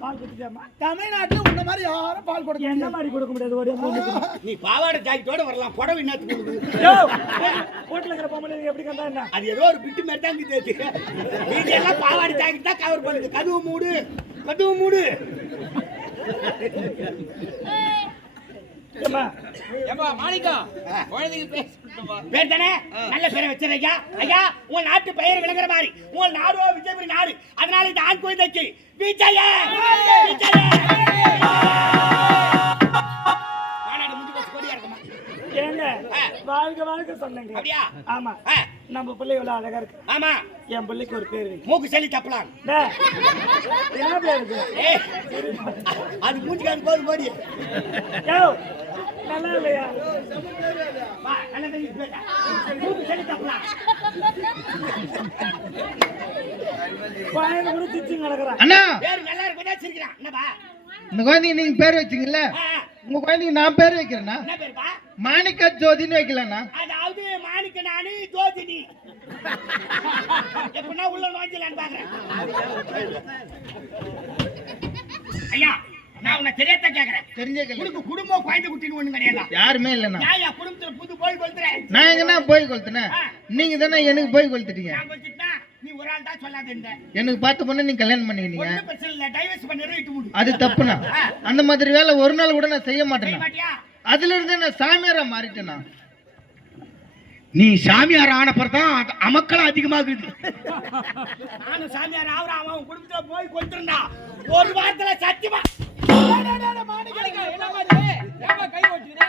பால் குடிச்சாமா? தமிழ்நாட்டுல உன்ன மாதிரி யாரும் பால் கொடுக்க என்ன மாதிரி கொடுக்க முடியாது? ஓடியா நீ பாவாடை ஜாக்கெட்டோட வரலாம். புடவை என்னத்துக்கு கொடுக்குது? வீட்டுல இருக்கிற பொம்பளை எப்படி கண்டா என்ன? அது ஏதோ ஒரு பிட்டு மாதிரி தான் இருக்குது. நீங்க எல்லாம் பாவாடை ஜாக்கெட் தான் கவர் பண்ணுது. கதவு மூடு. ஏமா மாணிக்கா குழந்தைக்கு பேசுமா? பேர் தானே நல்ல பேரை வச்சிருக்கா. ஐயா உங்க நாட்டு பெயர் விளங்குற மாதிரி உங்க நாடோ விஜயபுரி நாடு. அதனால இந்த ஆண் குழந்தைக்கு விஜய மாநாடு முடிஞ்சு போச்சு. கொடியா இருக்குமா? ஏங்க வாழ்க்கை சொன்னீங்க. அப்படியா? ஆமா. நம்ம பிள்ளை எவ்வளவு அழகா இருக்கு. ஆமா. என் பிள்ளைக்கு ஒரு பேரு மூக்கு செல்லி தப்பலாம். என்ன பேரு? அது மூச்சுக்காது போது போடி. நல்லா இல்லையா? வா, நல்ல தண்ணி பேச. மூக்கு சளி தப்பலாம். பையன் கூட திச்சு கிடக்குறான். அண்ணா பேர் நல்லா இருக்குதா சிரிக்கிறான். என்னப்பா? இந்த குழந்தைங்க நீங்க பேர் வச்சீங்கல்ல, உங்க குழந்தைங்க நான் பேர் வைக்கிறேன்னா என்ன பேருப்பா? மாணிக்க ஜோதின்னு வைக்கலண்ணா. அதாவது மாணிக்க நானு ஜோதினி. எப்படின்னா உள்ள நோஞ்சலான்னு பாக்குறேன். ஐயா, நான் உன்னை தெரியாத கேக்குறேன். தெரிஞ்சே கேளு. உனக்கு குடும்பம் குழந்தை குட்டின்னு ஒண்ணு கிடையாதா? யாருமே இல்லைண்ணா. யாயா குடும்பத்துல புது போய் கொளுத்துறேன். நான் எங்கன்னா போய் கொளுத்துனேன், நீங்க தானே எனக்கு போய் கொளுத்துட்டீங்க. நான் கொளுத்துட்டா நீ ஒரு ஆள் தான் சொல்லாத இருந்த. எனக்கு பார்த்த பொண்ணு நீங்க கல்யாணம் பண்ணிக்கினீங்க. ஒண்ணும் பிரச்சனை இல்ல, டைவர்ஸ் பண்ணிட்டு விட்டு விடு. அது தப்புண்ணா. அந்த மாதிரி வேலை ஒரு நாள் கூட நான் செய்ய செய்ய மாட்டேன். மாட்டியா? அதுல இருந்து நான் சாமியாரா மாறிட்டேண்ணா. நீ சாமியார் ஆன பிறதான் அமக்களும் அதிகமாகுது. நானும் சாமியார் ஆவறேன். அவன் குடும்பத்துல போய் கொளுத்துறா ஒரு வாரத்துல சத்தியமா. என்ன மாதிரி ஏமா கை ஓட்டுறீங்க?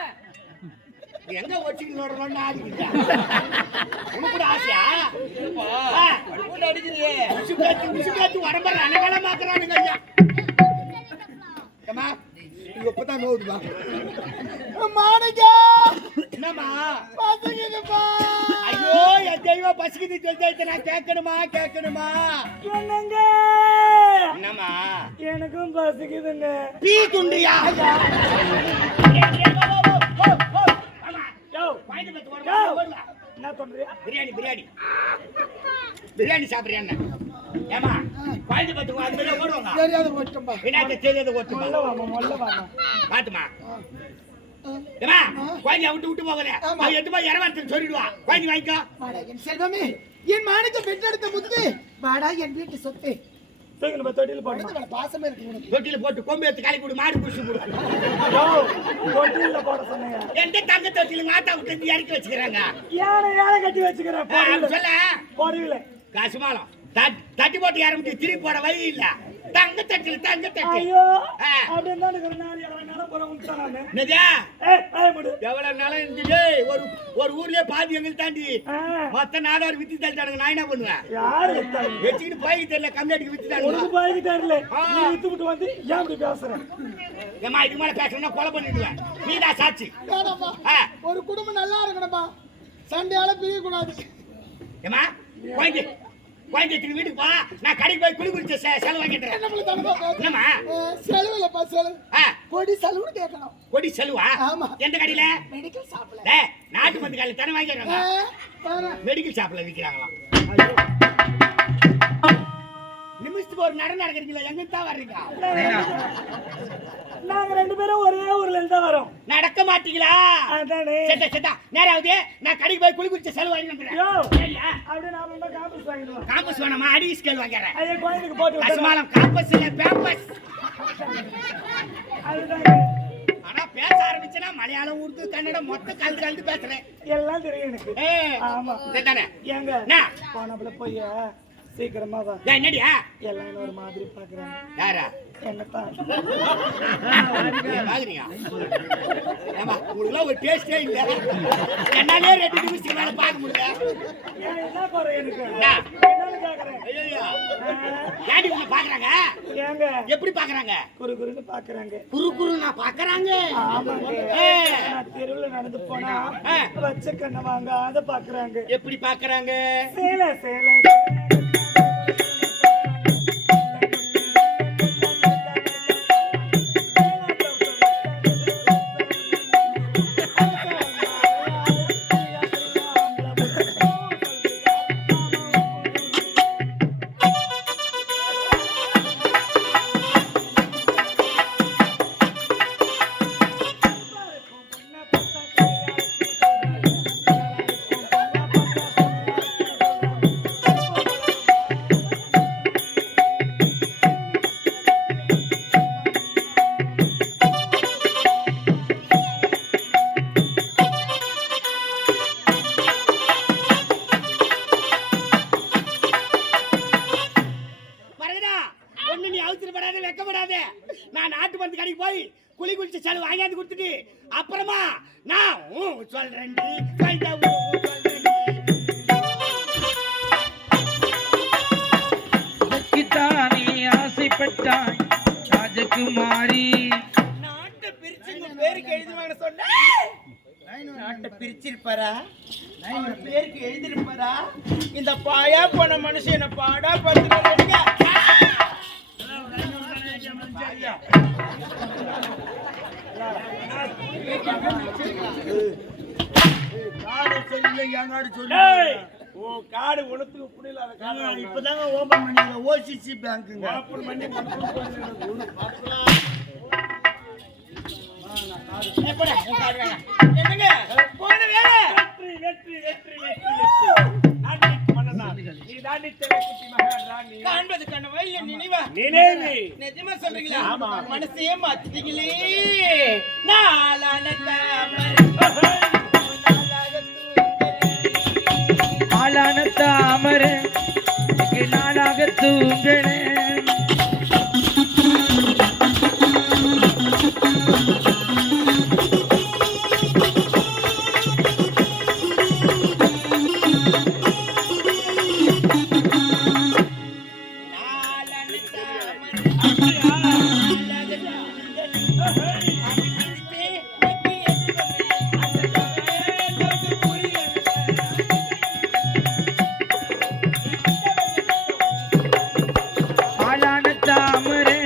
எங்க வச்சுக்கணும் ஆடிக்கிட்டா உனக்கு கூட ஆசையா? போட்டு அடிக்கிறீங்க. உசுக்காத்து உடம்பு ரணகலமாக்குறானுங்க ஐயா. ஏம்மா, இது எப்பதான் நோவுதுமா? மாணிக்கா என்னம்மா? பசிக்குதுப்பா. ஐயோ, என் தெய்வம் பசிக்குது சொல்லி நான் கேட்கணுமா கேட்கணுமா? என்னங்க? என்னம்மா? எனக்கும் பசிக்குதுங்க. பீ துண்டியா? என்ன சொல்றியா? பிரியாணி பிரியாணி பிரியாணி சாப்பிடுறியா? ஏமா குழந்தை பத்துக்கு அது மாதிரி ஓடுவாங்க. தெரியாத போயிட்டோம்பா. வினாக்க தெரியாத ஓட்டுமா? மொல்ல வாமா, மொல்ல வாமா. பாத்துமா ஏமா குழந்தைய விட்டு விட்டு போகுது. அவன் எட்டு போய் இரவாரத்துக்கு சொல்லிடுவா. குழந்தை வாங்கிக்கோ. வாடா என் செல்வமே, என் மாணிக்க பெற்றெடுத்த முத்து, வாடா என் வீட்டு சொத்து. தூக்கிட்டு போய் தொட்டியில் போடுமா. உனக்கு பாசமே இருக்கு உனக்கு. தொட்டில போட்டு கொம்பு எடுத்து காலி போடு, மாடு குடிச்சு போடு. தொட்டியில போட சொன்னீங்க. எந்த தங்க தொட்டில மாத்தா விட்டு இறக்கி வச்சுக்கிறாங்க. யானை கட்டி வச்சுக்கிறேன். சொல்ல போடுவீல காசுமாலம் தட்டி போட்டு யாரும் திருப்பி போட வழி இல்ல. தங்க தட்டில் தங்க தட்டி. ஐயோ அப்படின்னு தான் இருக்கிற நாள் எவ்வளவு நேரம் போற விட்டானே. என்னதா முடு எவ்வளவு நாளும் இருந்துட்டு ஒரு ஊர்லயே பாதி எங்களுக்கு தாண்டி மொத்த நாடார் வித்து தள்ளிட்டானுங்க. நான் என்ன பண்ணுவேன்? யாரு வித்தாங்க? வச்சுக்கிட்டு பாய்க்கு தெரியல, கம்மியாட்டுக்கு வித்துட்டானுங்க. உனக்கு பாய்க்கு தெரியல, நீ வித்து விட்டு வந்து ஏன் இப்படி பேசுற? ஏமா இதுக்கு மேல பேசணும்னா கொலை பண்ணிடுவேன். நீதான் சாட்சி. வேணாம்ப்பா. ஒரு குடும்பம் நல்லா இருக்கணும்பா, சண்டையால பிரிய கூடாது. ஏமா குழந்தை வீட்டுக்கு பா, நான் கடைக்கு போய் குளி குளிச்ச செலவு வாங்கிட்டுறேன். என்னம்மா? செலவு இல்லப்பா, செலவு கொடி செலவுன்னு கேட்கணும். கொடி செலவா? ஆமா. எந்த கடையில? மெடிக்கல் ஷாப்ல. நாட்டு மருந்து கடையில தானே வாங்கிடுறாங்க. மெடிக்கல் ஷாப்ல விற்கிறாங்களாம். நிமிஷத்துக்கு ஒரு நடக்கிறீங்களா? எங்க தான் வர்றீங்க? நாங்க ரெண்டு பேரும் ஒரே ஊர்ல இருந்து தான் வரோம். நடக்க மாட்டீங்களா? அதானே. செத்தா நேராவது நான் கடைக்கு போய் குளி குளிச்ச செலவு வாங்கி வந்துடுறேன். அப்படியே நான் ரொம்ப காம்பஸ் வாங்கிடுவோம். காம்பஸ் வேணாமா? அடி ஸ்கேல் வாங்கிறேன். ஐயா குழந்தைக்கு போட்டு கசுமாலம் காம்பஸ் இல்ல பேம்பஸ். அதுதாங்க. ஆனா பேச ஆரம்பிச்சனா மலையாளம், உருது, கன்னடம் மொத்த கலந்து பேசுறேன். எல்லாம் தெரியும் எனக்கு. ஆமா. சரிதானே? ஏங்க என்ன? போனப்பல போய் சீக்கிரமா வா. என்னடியா? எல்லாம் என்ன ஒரு மாதிரி பாக்குறாங்க. யாரா? என்னத்தான் பாக்குறீங்க? ஏமா உங்களுக்குலாம் ஒரு டேஸ்டே இல்ல. என்னாலே 2 நிமிஷத்துக்கு மேல பார்க்க முடியல. என்ன போற எனக்கு? என்னன்னு கேக்குறேன். ஐயோ ஏன்டி உன்னை பாக்குறாங்க? ஏங்க எப்படி பாக்குறாங்க? குறுகுறுன்னு பாக்குறாங்க. குறு நான் பாக்குறாங்க. ஆமாங்க. நான் தெருவுல நடந்து போனா வச்ச கண்ணை வாங்க அத பாக்குறாங்க. எப்படி பாக்குறாங்க? சேல சேல நான் நாட்டு மருந்து கடைக்கு போய் குளி குளிச்ச செலவு வாங்கியாந்து கொடுத்துட்டு அப்புறமா நான் சொல்றேன். அதற்குத்தானே ஆசைப்பட்டாய் ராஜகுமாரி. நாட்டை பிரிச்சு உங்க பேருக்கு எழுதுவாங்க சொன்ன நாட்டை பிரிச்சிருப்பாரா அவர் பேருக்கு எழுதிருப்பாரா இந்த பாயா போன மனுஷன் என்ன பாடா பார்த்துக்க ஓ காடு உனத்துக்கு புரியல இப்பதாங்க ஓபன் பண்ணிருக்க ஓசிசி பேங்க்குங்க. ஓபன் பண்ணி என்னங்க போன வேலை வெற்றி வெற்றி வெற்றி வெற்றி வெற்றி நாட்டிக்கு மன்னனா நீ தாண்டி குட்டி மகாராணி காண்பது கனவா இல்ல நினைவா நினைவு நிஜமா சொல்றீங்களா ஆமா. மனசையே மாத்திட்டீங்களே நாளான ஆளான தாமரை நாளாக தூங்கணே ஆளான தாமரை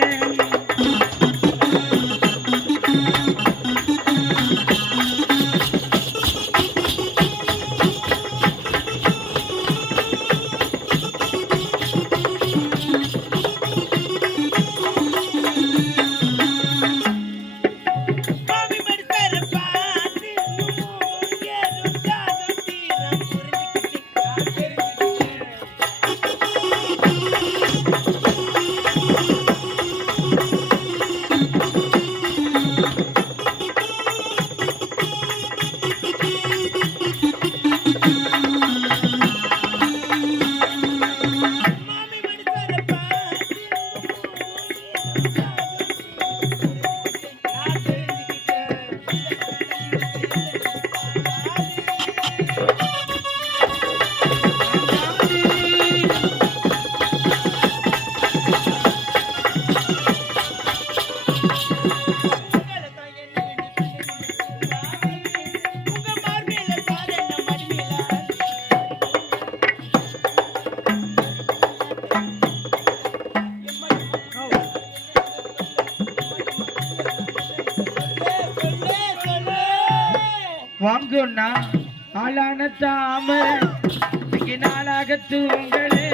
வாங்கோண்ணா ஆளான தாமரை நாளாக தூங்கலே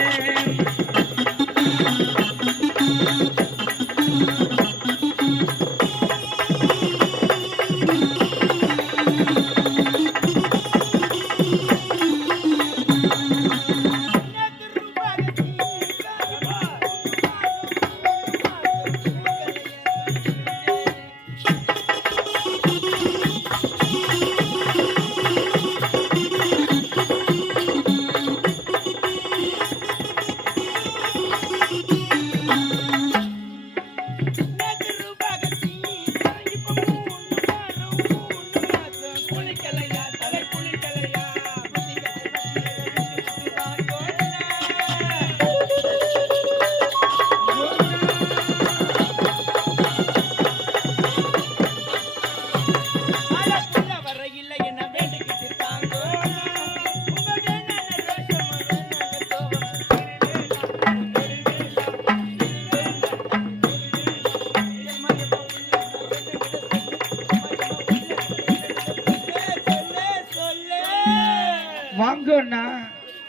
வாங்கோண்ணா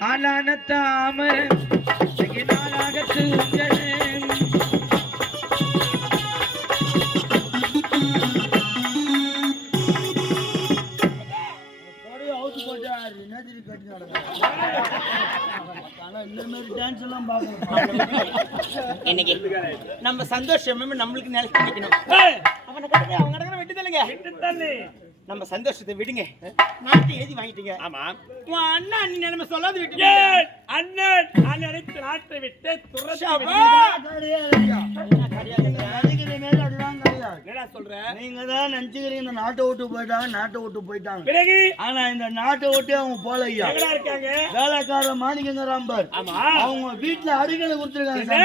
ஆளான தாமரை நாளாக தூங்கலே அவுத்து போட்டா நெதிரி கட்டி நடக்கும். ஆனா இந்த மாதிரி டான்ஸ் எல்லாம் பார்க்கணும். இன்னைக்கு நம்ம சந்தோஷமே நம்மளுக்கு நிலைச்சு நிக்கணும் அவனை கட்டுங்க அவங்க கடற்கரை விட்டு தள்ளுங்க தள்ளு நம்ம சந்தோஷத்தை விடுங்க நாட்டை எழுதி வாங்கிட்டீங்க ஆமா உன் அண்ணா நீ நிலைமை சொல்லாது விட்டு ஏன் அண்ணன் அனைத்து நாட்டை விட்டு துரத்தி நடிக்கிற மேல அதுதான் கிடையாது. என்னடா சொல்ற நீங்க தான் நினைச்சுக்கிறீங்க இந்த நாட்டை விட்டு போயிட்டாங்க. பிறகு ஆனா இந்த நாட்டை விட்டு அவங்க போல ஐயா. எங்கடா இருக்காங்க வேலைக்கார மாணிக்கங்க ராம்பர் ஆமா அவங்க வீட்டுல அடிக்கலை கொடுத்துருக்காங்க.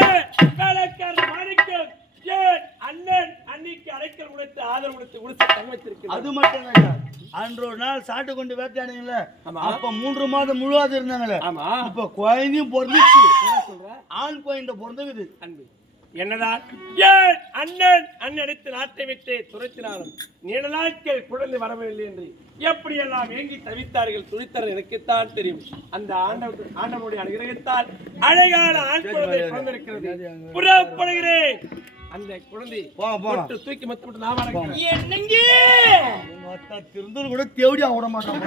வேலைக்கார மாணிக்கம் ஏன் அண்ணன் அன்னைக்கு அடைக்கல் கொடுத்து ஆதரவு கொடுத்து கொடுத்து தங்க வச்சிருக்கிறது. அது மட்டும் இல்ல, அன்று ஒரு நாள் சாட்டை கொண்டு வேட்டையாடுங்களே, அப்ப 3 மாதம் முழுவாது இருந்தாங்களே, ஆமா. இப்ப குழந்தையும் பொறந்துச்சு. என்ன சொல்ற? ஆண் குழந்தை பொறந்துக்குது. அன்பு என்னதான் ஏன் அண்ணன் எடுத்து நாட்டை விட்டு துரத்தினாலும் நீண்ட நாட்கள் குழந்தை வரவில்லை என்று எப்படியெல்லாம் ஏங்கி தவித்தார்கள் துணித்தர் எனக்குத்தான் தெரியும். அந்த ஆண்டவனுடைய அனுகிரகத்தால் அழகான ஆண் குழந்தை பிறந்திருக்கிறது. புறப்படுகிறேன். அந்த குழந்தை தூக்கி மொத்தப்பட்டு நான் வளர்க்கிறேன். திருந்தூர் கூட தேவடியா விட மாட்டான்.